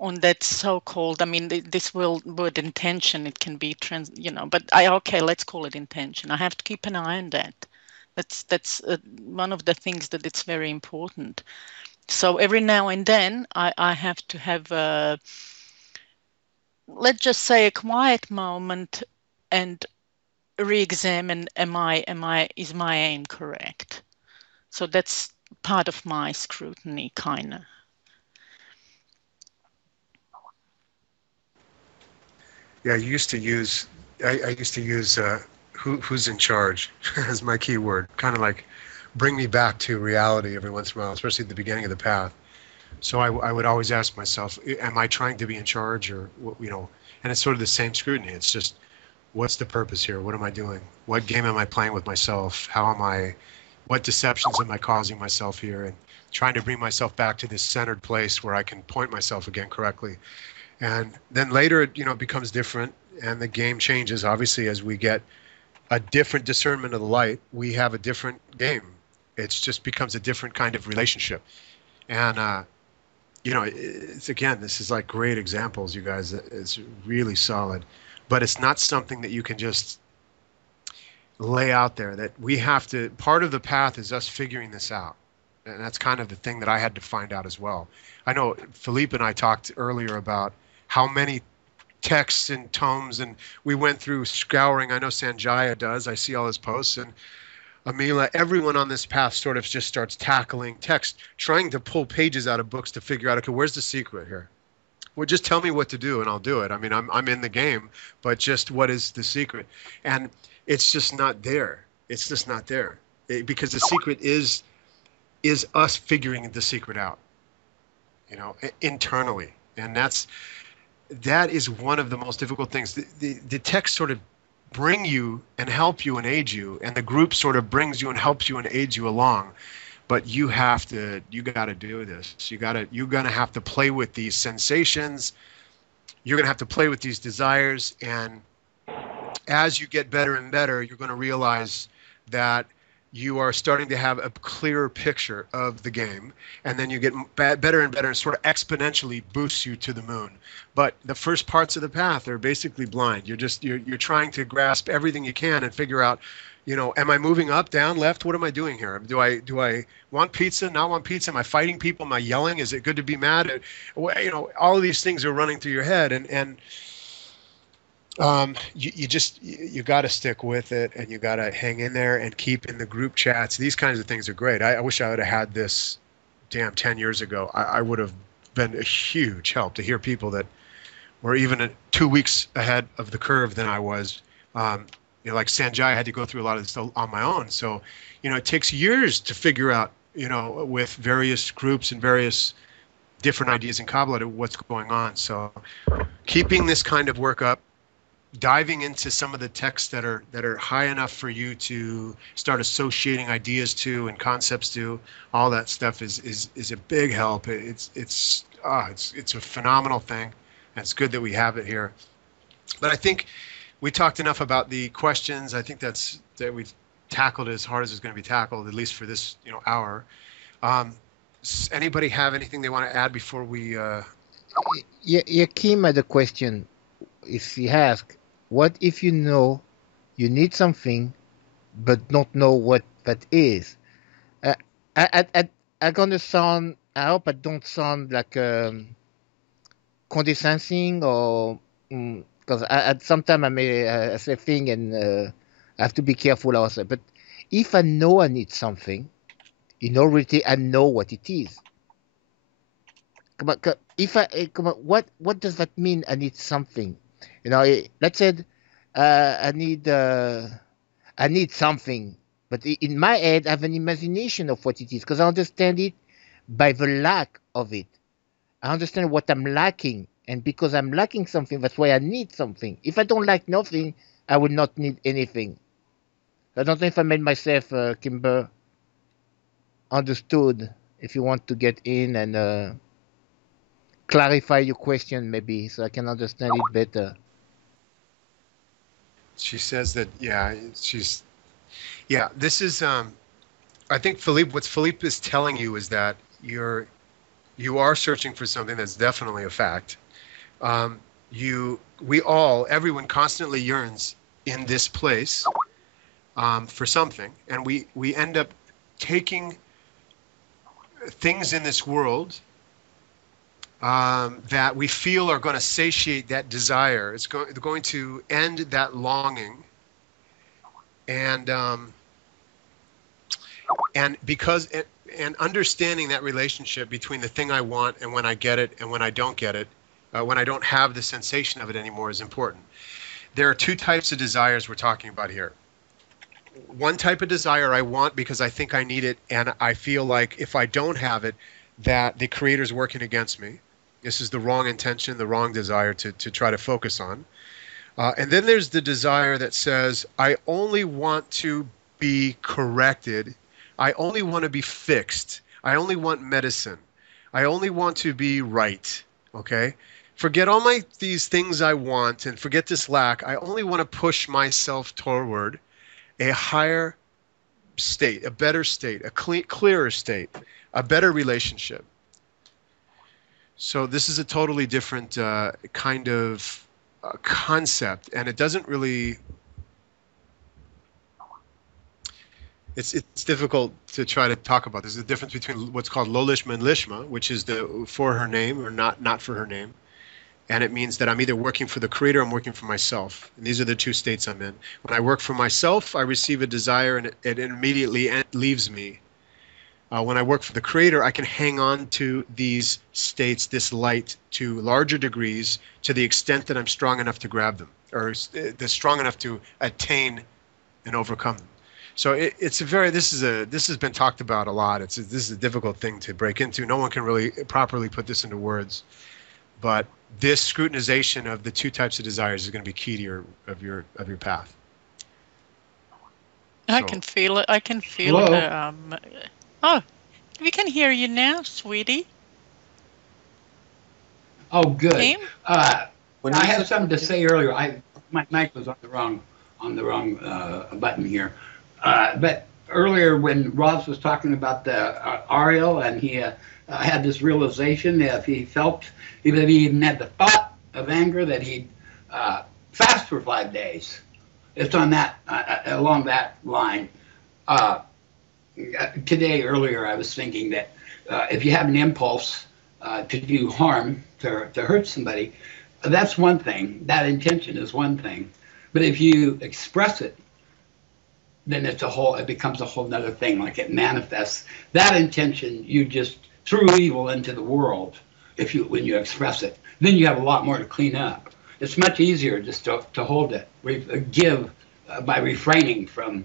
on that so-called, this word intention, it can be but okay, let's call it intention. I have to keep an eye on that. That's one of the things that it's very important. So every now and then I have to have let's just say a quiet moment and re-examine, is my aim correct? So that's part of my scrutiny, kind of. Yeah, I used to use who's in charge as my key word, kind of like bring me back to reality every once in a while, especially at the beginning of the path. So I would always ask myself, am I trying to be in charge, or and it's sort of the same scrutiny. It's just, what's the purpose here? What am I doing? What game am I playing with myself? What deceptions am I causing myself here? And trying to bring myself back to this centered place where I can point myself again correctly. And then later, it becomes different, and the game changes. Obviously, as we get a different discernment of the light, we have a different game. It just becomes a different kind of relationship. And, it's, again, this is like great examples, you guys. It's really solid. But it's not something that you can just lay out there. That we have to, part of the path is us figuring this out. And that's kind of the thing that I had to find out as well. I know Philippe and I talked earlier about how many texts and tomes, and we went through scouring. I know Sanjaya does. I see all his posts, and Amila, everyone on this path sort of just starts tackling text, trying to pull pages out of books to figure out, okay, where's the secret here? Well, just tell me what to do and I'll do it. I'm in the game, but just what is the secret? And it's just not there. It's just not there, because the secret is us figuring the secret out, internally. And that is one of the most difficult things. The text sort of bring you and help you and aid you, and the group sort of brings you and helps you and aids you along. But you got to do this. You're going to have to play with these sensations. You're going to have to play with these desires. And as you get better and better, you're going to realize that you are starting to have a clearer picture of the game, and then you get better and better, and sort of exponentially boosts you to the moon. But the first parts of the path are basically blind. You're trying to grasp everything you can and figure out, am I moving up, down, left? What am I doing here? Do I want pizza? Not want pizza? Am I fighting people? Am I yelling? Is it good to be mad? All of these things are running through your head, and you got to stick with it, and you got to hang in there and keep in the group chats. These kinds of things are great. I wish I would have had this 10 years ago. I would have been a huge help to hear people that were even 2 weeks ahead of the curve than I was. Like Sanjay, I had to go through a lot of this on my own. So, it takes years to figure out, with various groups and various different ideas in Kabbalah, what's going on. So keeping this kind of work up, diving into some of the texts that are high enough for you to start associating ideas to and concepts to, all that stuff is a big help. It's a phenomenal thing, and it's good that we have it here. But I think we talked enough about the questions. I think that we've tackled it as hard as it's going to be tackled, at least for this hour. Anybody have anything they want to add before we? Yakim had a question. If he asks, what if you know you need something, but don't know what that is? I'm gonna sound. I hope I don't sound like condescending, or because at sometimes I may say thing and I have to be careful also. But if I know I need something, in reality I know what it is. If what does that mean? I need something. Let's say I need something, but in my head I have an imagination of what it is, because I understand it by the lack of it. I understand what I'm lacking, and because I'm lacking something, that's why I need something. If I don't lack nothing, I would not need anything. I don't know if I made myself, Kimber, understood. If you want to get in and clarify your question, maybe, so I can understand it better. She says that, this is, I think what Philippe is telling you is that you are searching for something that's definitely a fact. Everyone constantly yearns in this place for something, and we end up taking things in this world that we feel are going to satiate that desire. It's going to end that longing, and understanding that relationship between the thing I want and when I get it and when I don't get it, when I don't have the sensation of it anymore, is important. There are two types of desires we're talking about here. One type of desire I want because I think I need it, and I feel like if I don't have it, that the Creator's working against me. This is the wrong intention, the wrong desire to try to focus on. And then there's the desire that says, I only want to be corrected. I only want to be fixed. I only want medicine. I only want to be right. Okay? Forget all these things I want, and forget this lack. I only want to push myself toward a higher state, a better state, a clearer state, a better relationship. So this is a totally different kind of concept, and it doesn't really. It's difficult to try to talk about. There's a difference between what's called lo lishma and lishma, which is the for her name or not for her name, and it means that I'm either working for the Creator or I'm working for myself. And these are the two states I'm in. When I work for myself, I receive a desire, and it immediately leaves me. When I work for the Creator, I can hang on to these states, this light, to larger degrees, to the extent that I'm strong enough to grab them, or strong enough to attain and overcome them. So this has been talked about a lot. This is a difficult thing to break into. No one can really properly put this into words, but this scrutinization of the two types of desires is going to be key to your path. I can feel it. I can feel it. Oh, we can hear you now, sweetie. Oh, good. I had something to say earlier. My mic was on the wrong button here. But earlier when Ross was talking about the Ariel, and he had this realization that if he felt, even if he even had the thought of anger, that he'd fast for 5 days. It's on that along that line. Today, earlier, I was thinking that if you have an impulse to do harm, to hurt somebody, that's one thing. That intention is one thing. But if you express it, then it becomes a whole nother thing. Like it manifests. That intention, you just threw evil into the world when you express it. Then you have a lot more to clean up. It's much easier just to hold it, give by refraining from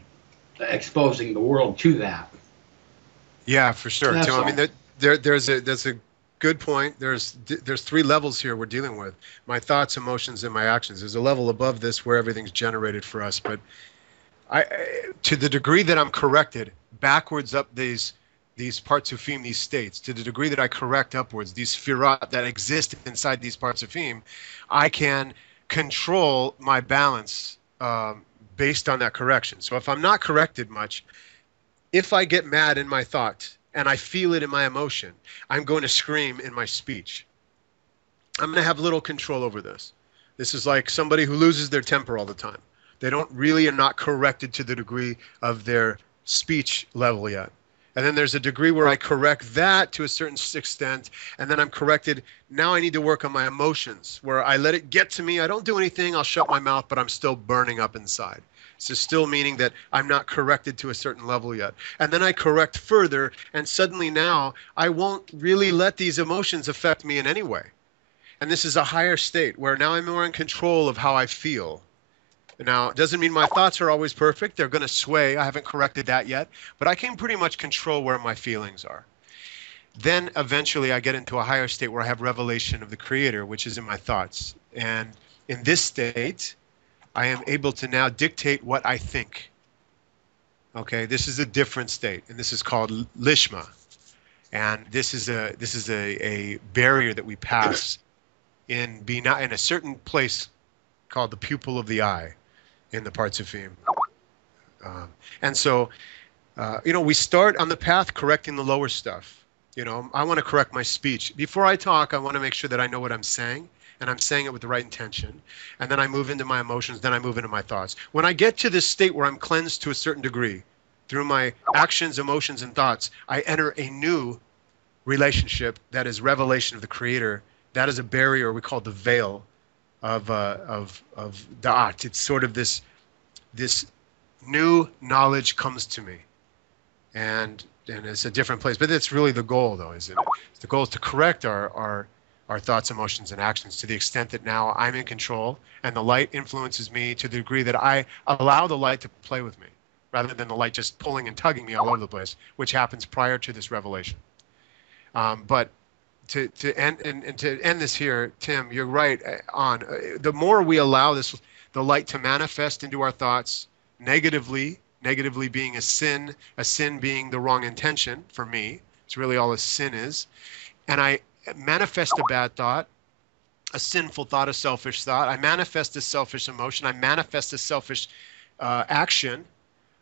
exposing the world to that. Yeah, for sure, That's Tim. all. I mean, there's a good point. There's 3 levels here we're dealing with: my thoughts, emotions, and my actions. There's a level above this where everything's generated for us. But to the degree that I'm corrected backwards up these Partzufim, these states, to the degree that I correct upwards these Firat that exist inside these Partzufim, I can control my balance based on that correction. So if I'm not corrected much, if I get mad in my thought and I feel it in my emotion, I'm going to scream in my speech. I'm going to have little control over this. This is like somebody who loses their temper all the time. They are not corrected to the degree of their speech level yet. And then there's a degree where I correct that to a certain extent, and then I'm corrected. Now I need to work on my emotions, where I let it get to me. I don't do anything. I'll shut my mouth, but I'm still burning up inside. So still meaning that I'm not corrected to a certain level yet. And then I correct further, and suddenly now I won't really let these emotions affect me in any way. And this is a higher state where now I'm more in control of how I feel. Now, it doesn't mean my thoughts are always perfect. They're going to sway. I haven't corrected that yet. But I can pretty much control where my feelings are. Then eventually I get into a higher state where I have revelation of the Creator, which is in my thoughts. And in this state, I am able to now dictate what I think. Okay, this is a different state, and this is called lishma. And this is a barrier that we pass in a certain place called the pupil of the eye in the Partzufim. And so, we start on the path correcting the lower stuff. I want to correct my speech. Before I talk, I want to make sure that I know what I'm saying, and I'm saying it with the right intention. And then I move into my emotions, then I move into my thoughts. When I get to this state where I'm cleansed to a certain degree, through my actions, emotions, and thoughts, I enter a new relationship that is revelation of the Creator. That is a barrier we call the veil of da'at. It's sort of this new knowledge comes to me, and it's a different place. But it's really the goal, though, isn't it? The goal is to correct our thoughts, emotions, and actions to the extent that now I'm in control, and the light influences me to the degree that I allow the light to play with me, rather than the light just pulling and tugging me all over the place, which happens prior to this revelation. But to end this here, Tim, you're right on. The more we allow the light to manifest into our thoughts negatively being a sin being the wrong intention for me. It's really all a sin is. And I manifest a bad thought, a sinful thought, a selfish thought. I manifest a selfish emotion. I manifest a selfish action.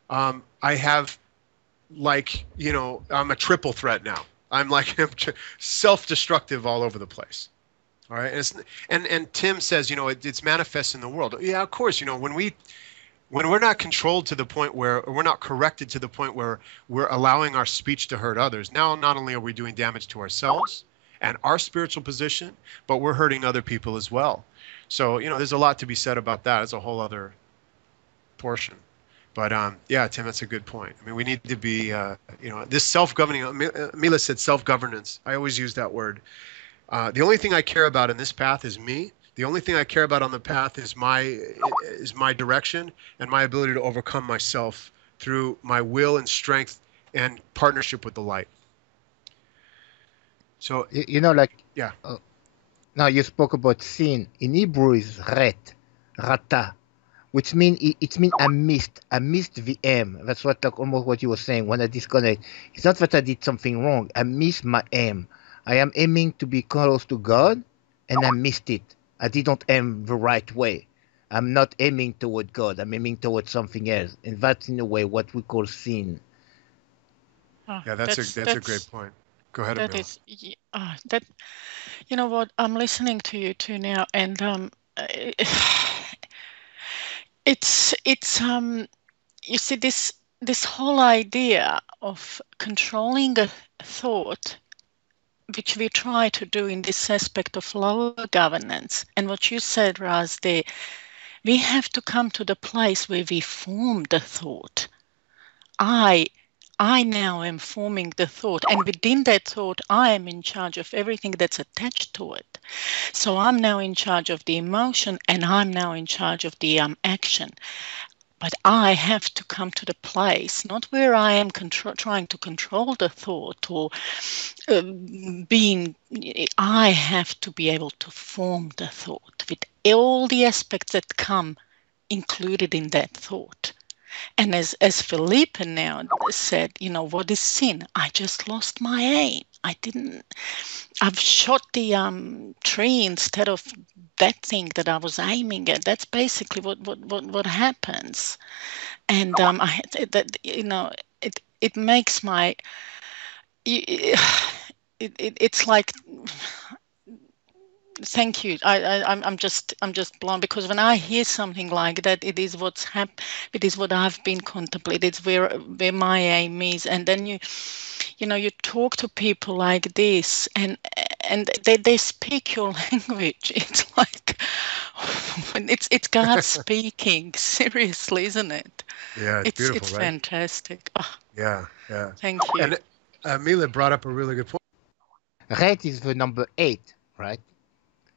I have I'm a triple threat now. I'm self-destructive all over the place. All right. And Tim says, it's manifest in the world. Yeah, of course. When we're not controlled to the point where, or we're not corrected to the point where we're allowing our speech to hurt others, now not only are we doing damage to ourselves and our spiritual position, but we're hurting other people as well. So, there's a lot to be said about that. It's a whole other portion. But yeah, Tim, that's a good point. I mean, we need to be, this self-governing, Mila said self-governance. I always use that word. The only thing I care about in this path is me. The only thing I care about on the path is my direction and my ability to overcome myself through my will and strength and partnership with the light. So, yeah. Now you spoke about sin. In Hebrew is rata, which means I missed the aim. That's almost what you were saying when I disconnect. It's not that I did something wrong. I missed my aim. I am aiming to be close to God, and I missed it. I didn't aim the right way. I'm not aiming toward God. I'm aiming toward something else. And that's, in a way, what we call sin. Yeah, that's a great point. Go ahead, That Amila. is, that, you know what, I'm listening to you too now, and it's you see, this whole idea of controlling a thought, which we try to do in this aspect of lower governance, and what you said, Raz, there, we have to come to the place where we form the thought. I now am forming the thought, and within that thought, I am in charge of everything that's attached to it. So I'm now in charge of the emotion, and I'm now in charge of the action. But I have to come to the place, not where I am trying to control the thought or I have to be able to form the thought with all the aspects that come included in that thought. And as Philippe now said, you know, what is sin? I just lost my aim. I've shot the tree instead of that thing that I was aiming at. That's basically what happens. And it makes my, it's like, thank you. I'm just blown, because when I hear something like that, it is what's happened. It is what I've been contemplating. It's where my aim is. And then you talk to people like this, and they speak your language. It's like it's God speaking. Seriously, isn't it? Yeah, it's beautiful, it's right? fantastic. Oh, Yeah. thank you. And Mila brought up a really good point. Red is the number 8, right?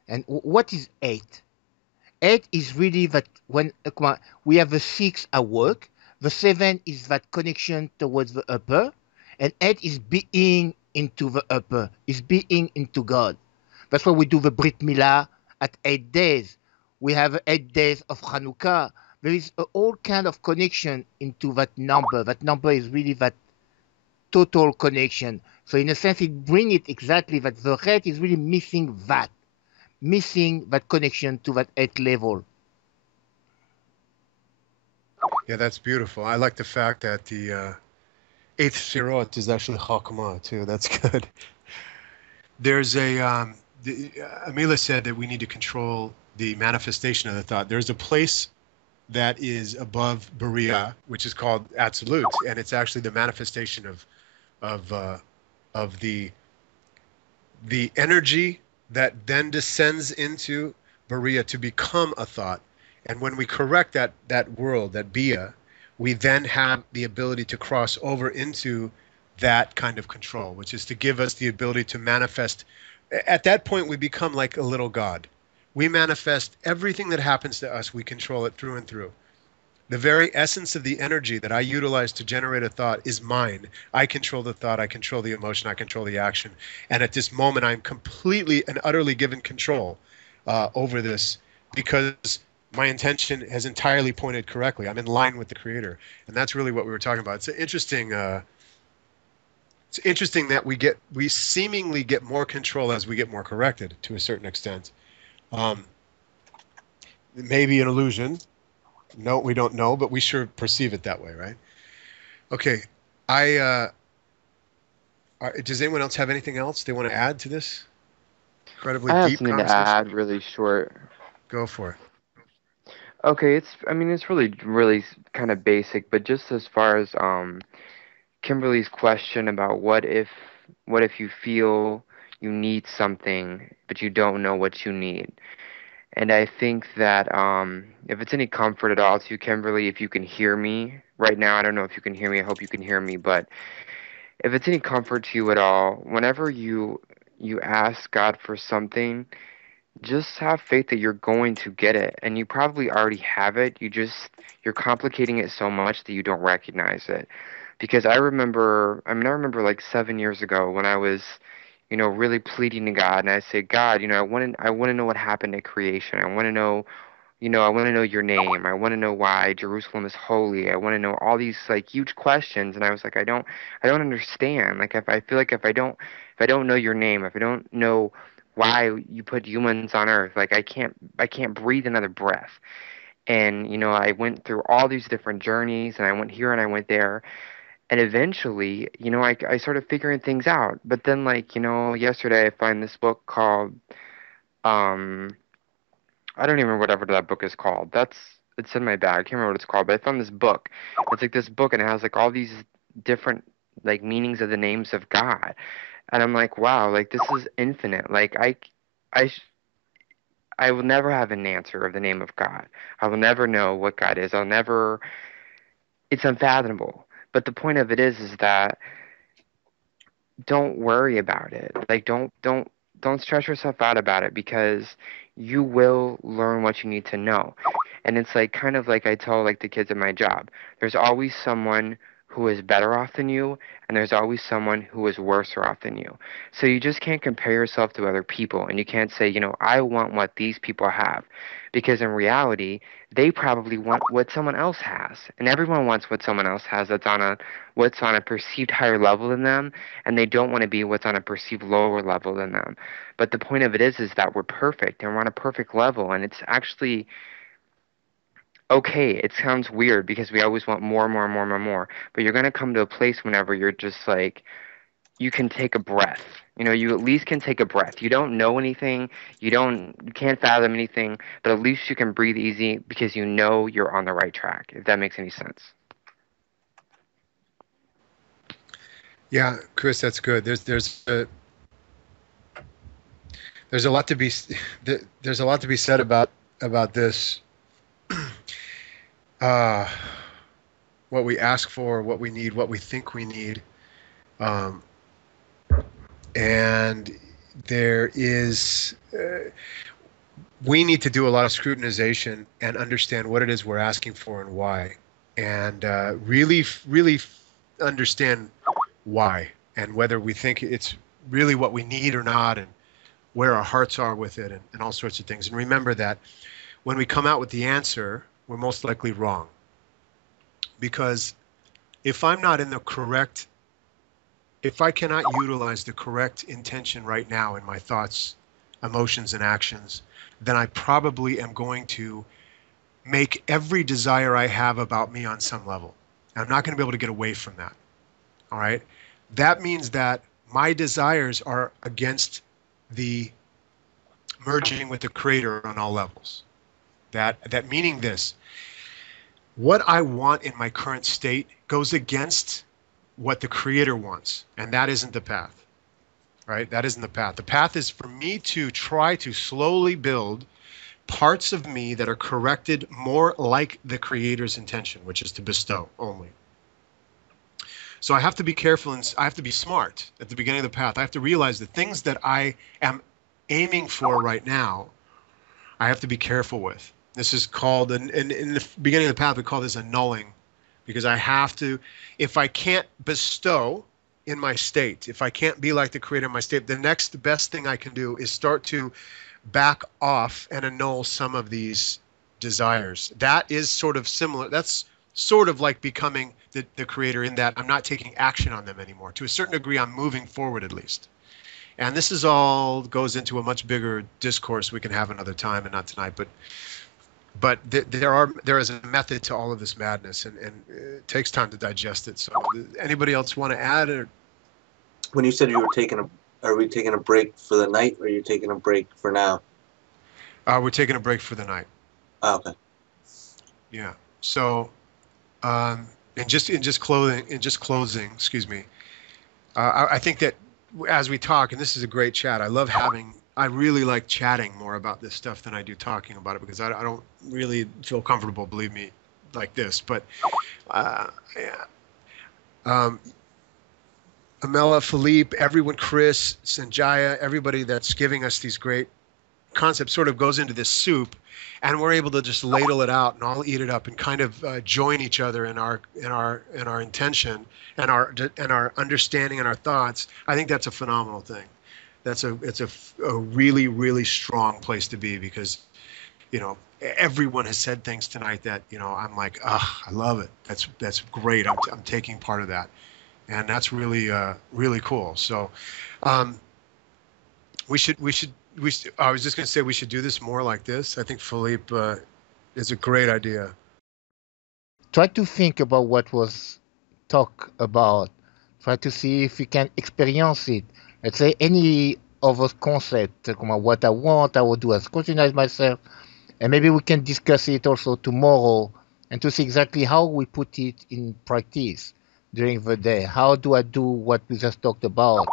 And what is 8? 8 is really that when we have the 6 at work, the 7 is that connection towards the upper, and 8 is being into the upper, is being into God. That's why we do the Brit Milah at 8 days. We have 8 days of Hanukkah. There is all kind of connection into that number. That number is really that total connection. So in a sense, it brings it exactly that the red is really missing that connection to that 8th level. Yeah, that's beautiful. I like the fact that the 8th Sirot is actually Chokmah too. That's good. There's Amila said that we need to control the manifestation of the thought. There's a place that is above Beriah, which is called Absolute, and it's actually the manifestation of the energy that then descends into Beriah to become a thought. And when we correct that world, that Bia, we then have the ability to cross over into that kind of control, which is to give us the ability to manifest. At that point, we become like a little God. We manifest everything that happens to us. We control it through and through. The very essence of the energy that I utilize to generate a thought is mine. I control the thought, I control the emotion, I control the action. And at this moment, I'm completely and utterly given control over this, because my intention has entirely pointed correctly. I'm in line with the Creator. And that's really what we were talking about. It's interesting that we seemingly get more control as we get more corrected to a certain extent. It may be an illusion. No, we don't know, but we sure perceive it that way, right? Okay. Does anyone else have anything else they want to add to this incredibly I have deep something to conversation? add really short. Go for it. Okay, it's really kind of basic, but just as far as Kimberly's question about what if you feel you need something but you don't know what you need. And I think that if it's any comfort at all to you, Kimberly, if you can hear me right now, I don't know if you can hear me, I hope you can hear me, but if it's any comfort to you at all, whenever you ask God for something, just have faith that you're going to get it. And you probably already have it. You're complicating it so much that you don't recognize it. Because I remember like 7 years ago when I was, really pleading to God, and I said, God, I want to know what happened at creation. I want to know, I want to know your name. I want to know why Jerusalem is holy. I want to know all these like huge questions. And I was like, I don't understand. Like, if I feel like if I don't know your name, if I don't know why you put humans on earth, like I can't breathe another breath. And I went through all these different journeys, and I went here and I went there. And eventually, I started figuring things out. But then, yesterday I find this book called, um, I don't even remember whatever that book is called. It's in my bag. I can't remember what it's called, but I found this book. It's like this book, and it has like all these different like meanings of the names of God. And I'm like, wow, like this is infinite. Like I, I will never have an answer of the name of God. I will never know what God is. It's unfathomable. But the point of it is that don't worry about it. Like don't stress yourself out about it, because you will learn what you need to know. And it's like kind of like I tell like the kids at my job. There's always someone who is better off than you, and there's always someone who is worse off than you. So you just can't compare yourself to other people, and you can't say, I want what these people have, because in reality, they probably want what someone else has. And everyone wants what someone else has what's on a perceived higher level than them, and they don't want to be what's on a perceived lower level than them. But the point of it is that we're perfect and we're on a perfect level, and it's actually okay. It sounds weird because we always want more, more, more, more, more. But you're gonna come to a place whenever you're just like you can take a breath. You at least can take a breath. You don't know anything, you can't fathom anything, but at least you can breathe easy because you're on the right track, if that makes any sense. Yeah, Chris, that's good. There's a lot to be said about this. What we ask for, what we need, what we think we need, and there is. We need to do a lot of scrutinization and understand what it is we're asking for and why, and really understand why and whether we think it's really what we need or not, and where our hearts are with it, and all sorts of things. And remember that when we come out with the answer, we're most likely wrong. Because if I'm not in the correct, if I cannot utilize the correct intention right now in my thoughts, emotions, and actions, then I probably am going to make every desire I have about me on some level. I'm not going to be able to get away from that. All right? That means that my desires are against the merging with the Creator on all levels. That meaning this, what I want in my current state goes against what the Creator wants, and that isn't the path. Right? That isn't the path. The path is for me to try to slowly build parts of me that are corrected more like the Creator's intention, which is to bestow only. So I have to be careful, and I have to be smart at the beginning of the path. I have to realize the things that I am aiming for right now, I have to be careful with. This is called, in the beginning of the path, we call this annulling, because I have to, if I can't bestow in my state, if I can't be like the Creator in my state, the next best thing I can do is start to back off and annul some of these desires. That is sort of similar. That's sort of like becoming the Creator, in that I'm not taking action on them anymore. To a certain degree, I'm moving forward at least. And this is all goes into a much bigger discourse we can have another time, and not tonight. But there is a method to all of this madness, and it takes time to digest it. So anybody else want to add? Or when you said you were are we taking a break for the night, or are you taking a break for now? We're taking a break for the night. Oh, okay. Yeah. So, in just closing, excuse me. I think that as we talk, and this is a great chat. I really like chatting more about this stuff than I do talking about it, because I don't really feel comfortable, believe me, like this. But Amela, Philippe, everyone, Chris, Sanjaya, everybody that's giving us these great concepts sort of goes into this soup, and we're able to just ladle it out and all eat it up and kind of join each other in our intention and our understanding and our thoughts. I think that's a phenomenal thing. It's a really, really strong place to be, because everyone has said things tonight that I'm like, I love it. That's great. I'm taking part of that, and that's really really cool. So we should I was just going to say we should do this more like this. I think Philippe is a great idea. Try to think about what was talk about, try to see if we can experience it. Let's say any of those concepts, what I want, I will do as consciousness myself, and maybe we can discuss it also tomorrow and to see exactly how we put it in practice during the day. How do I do what we just talked about?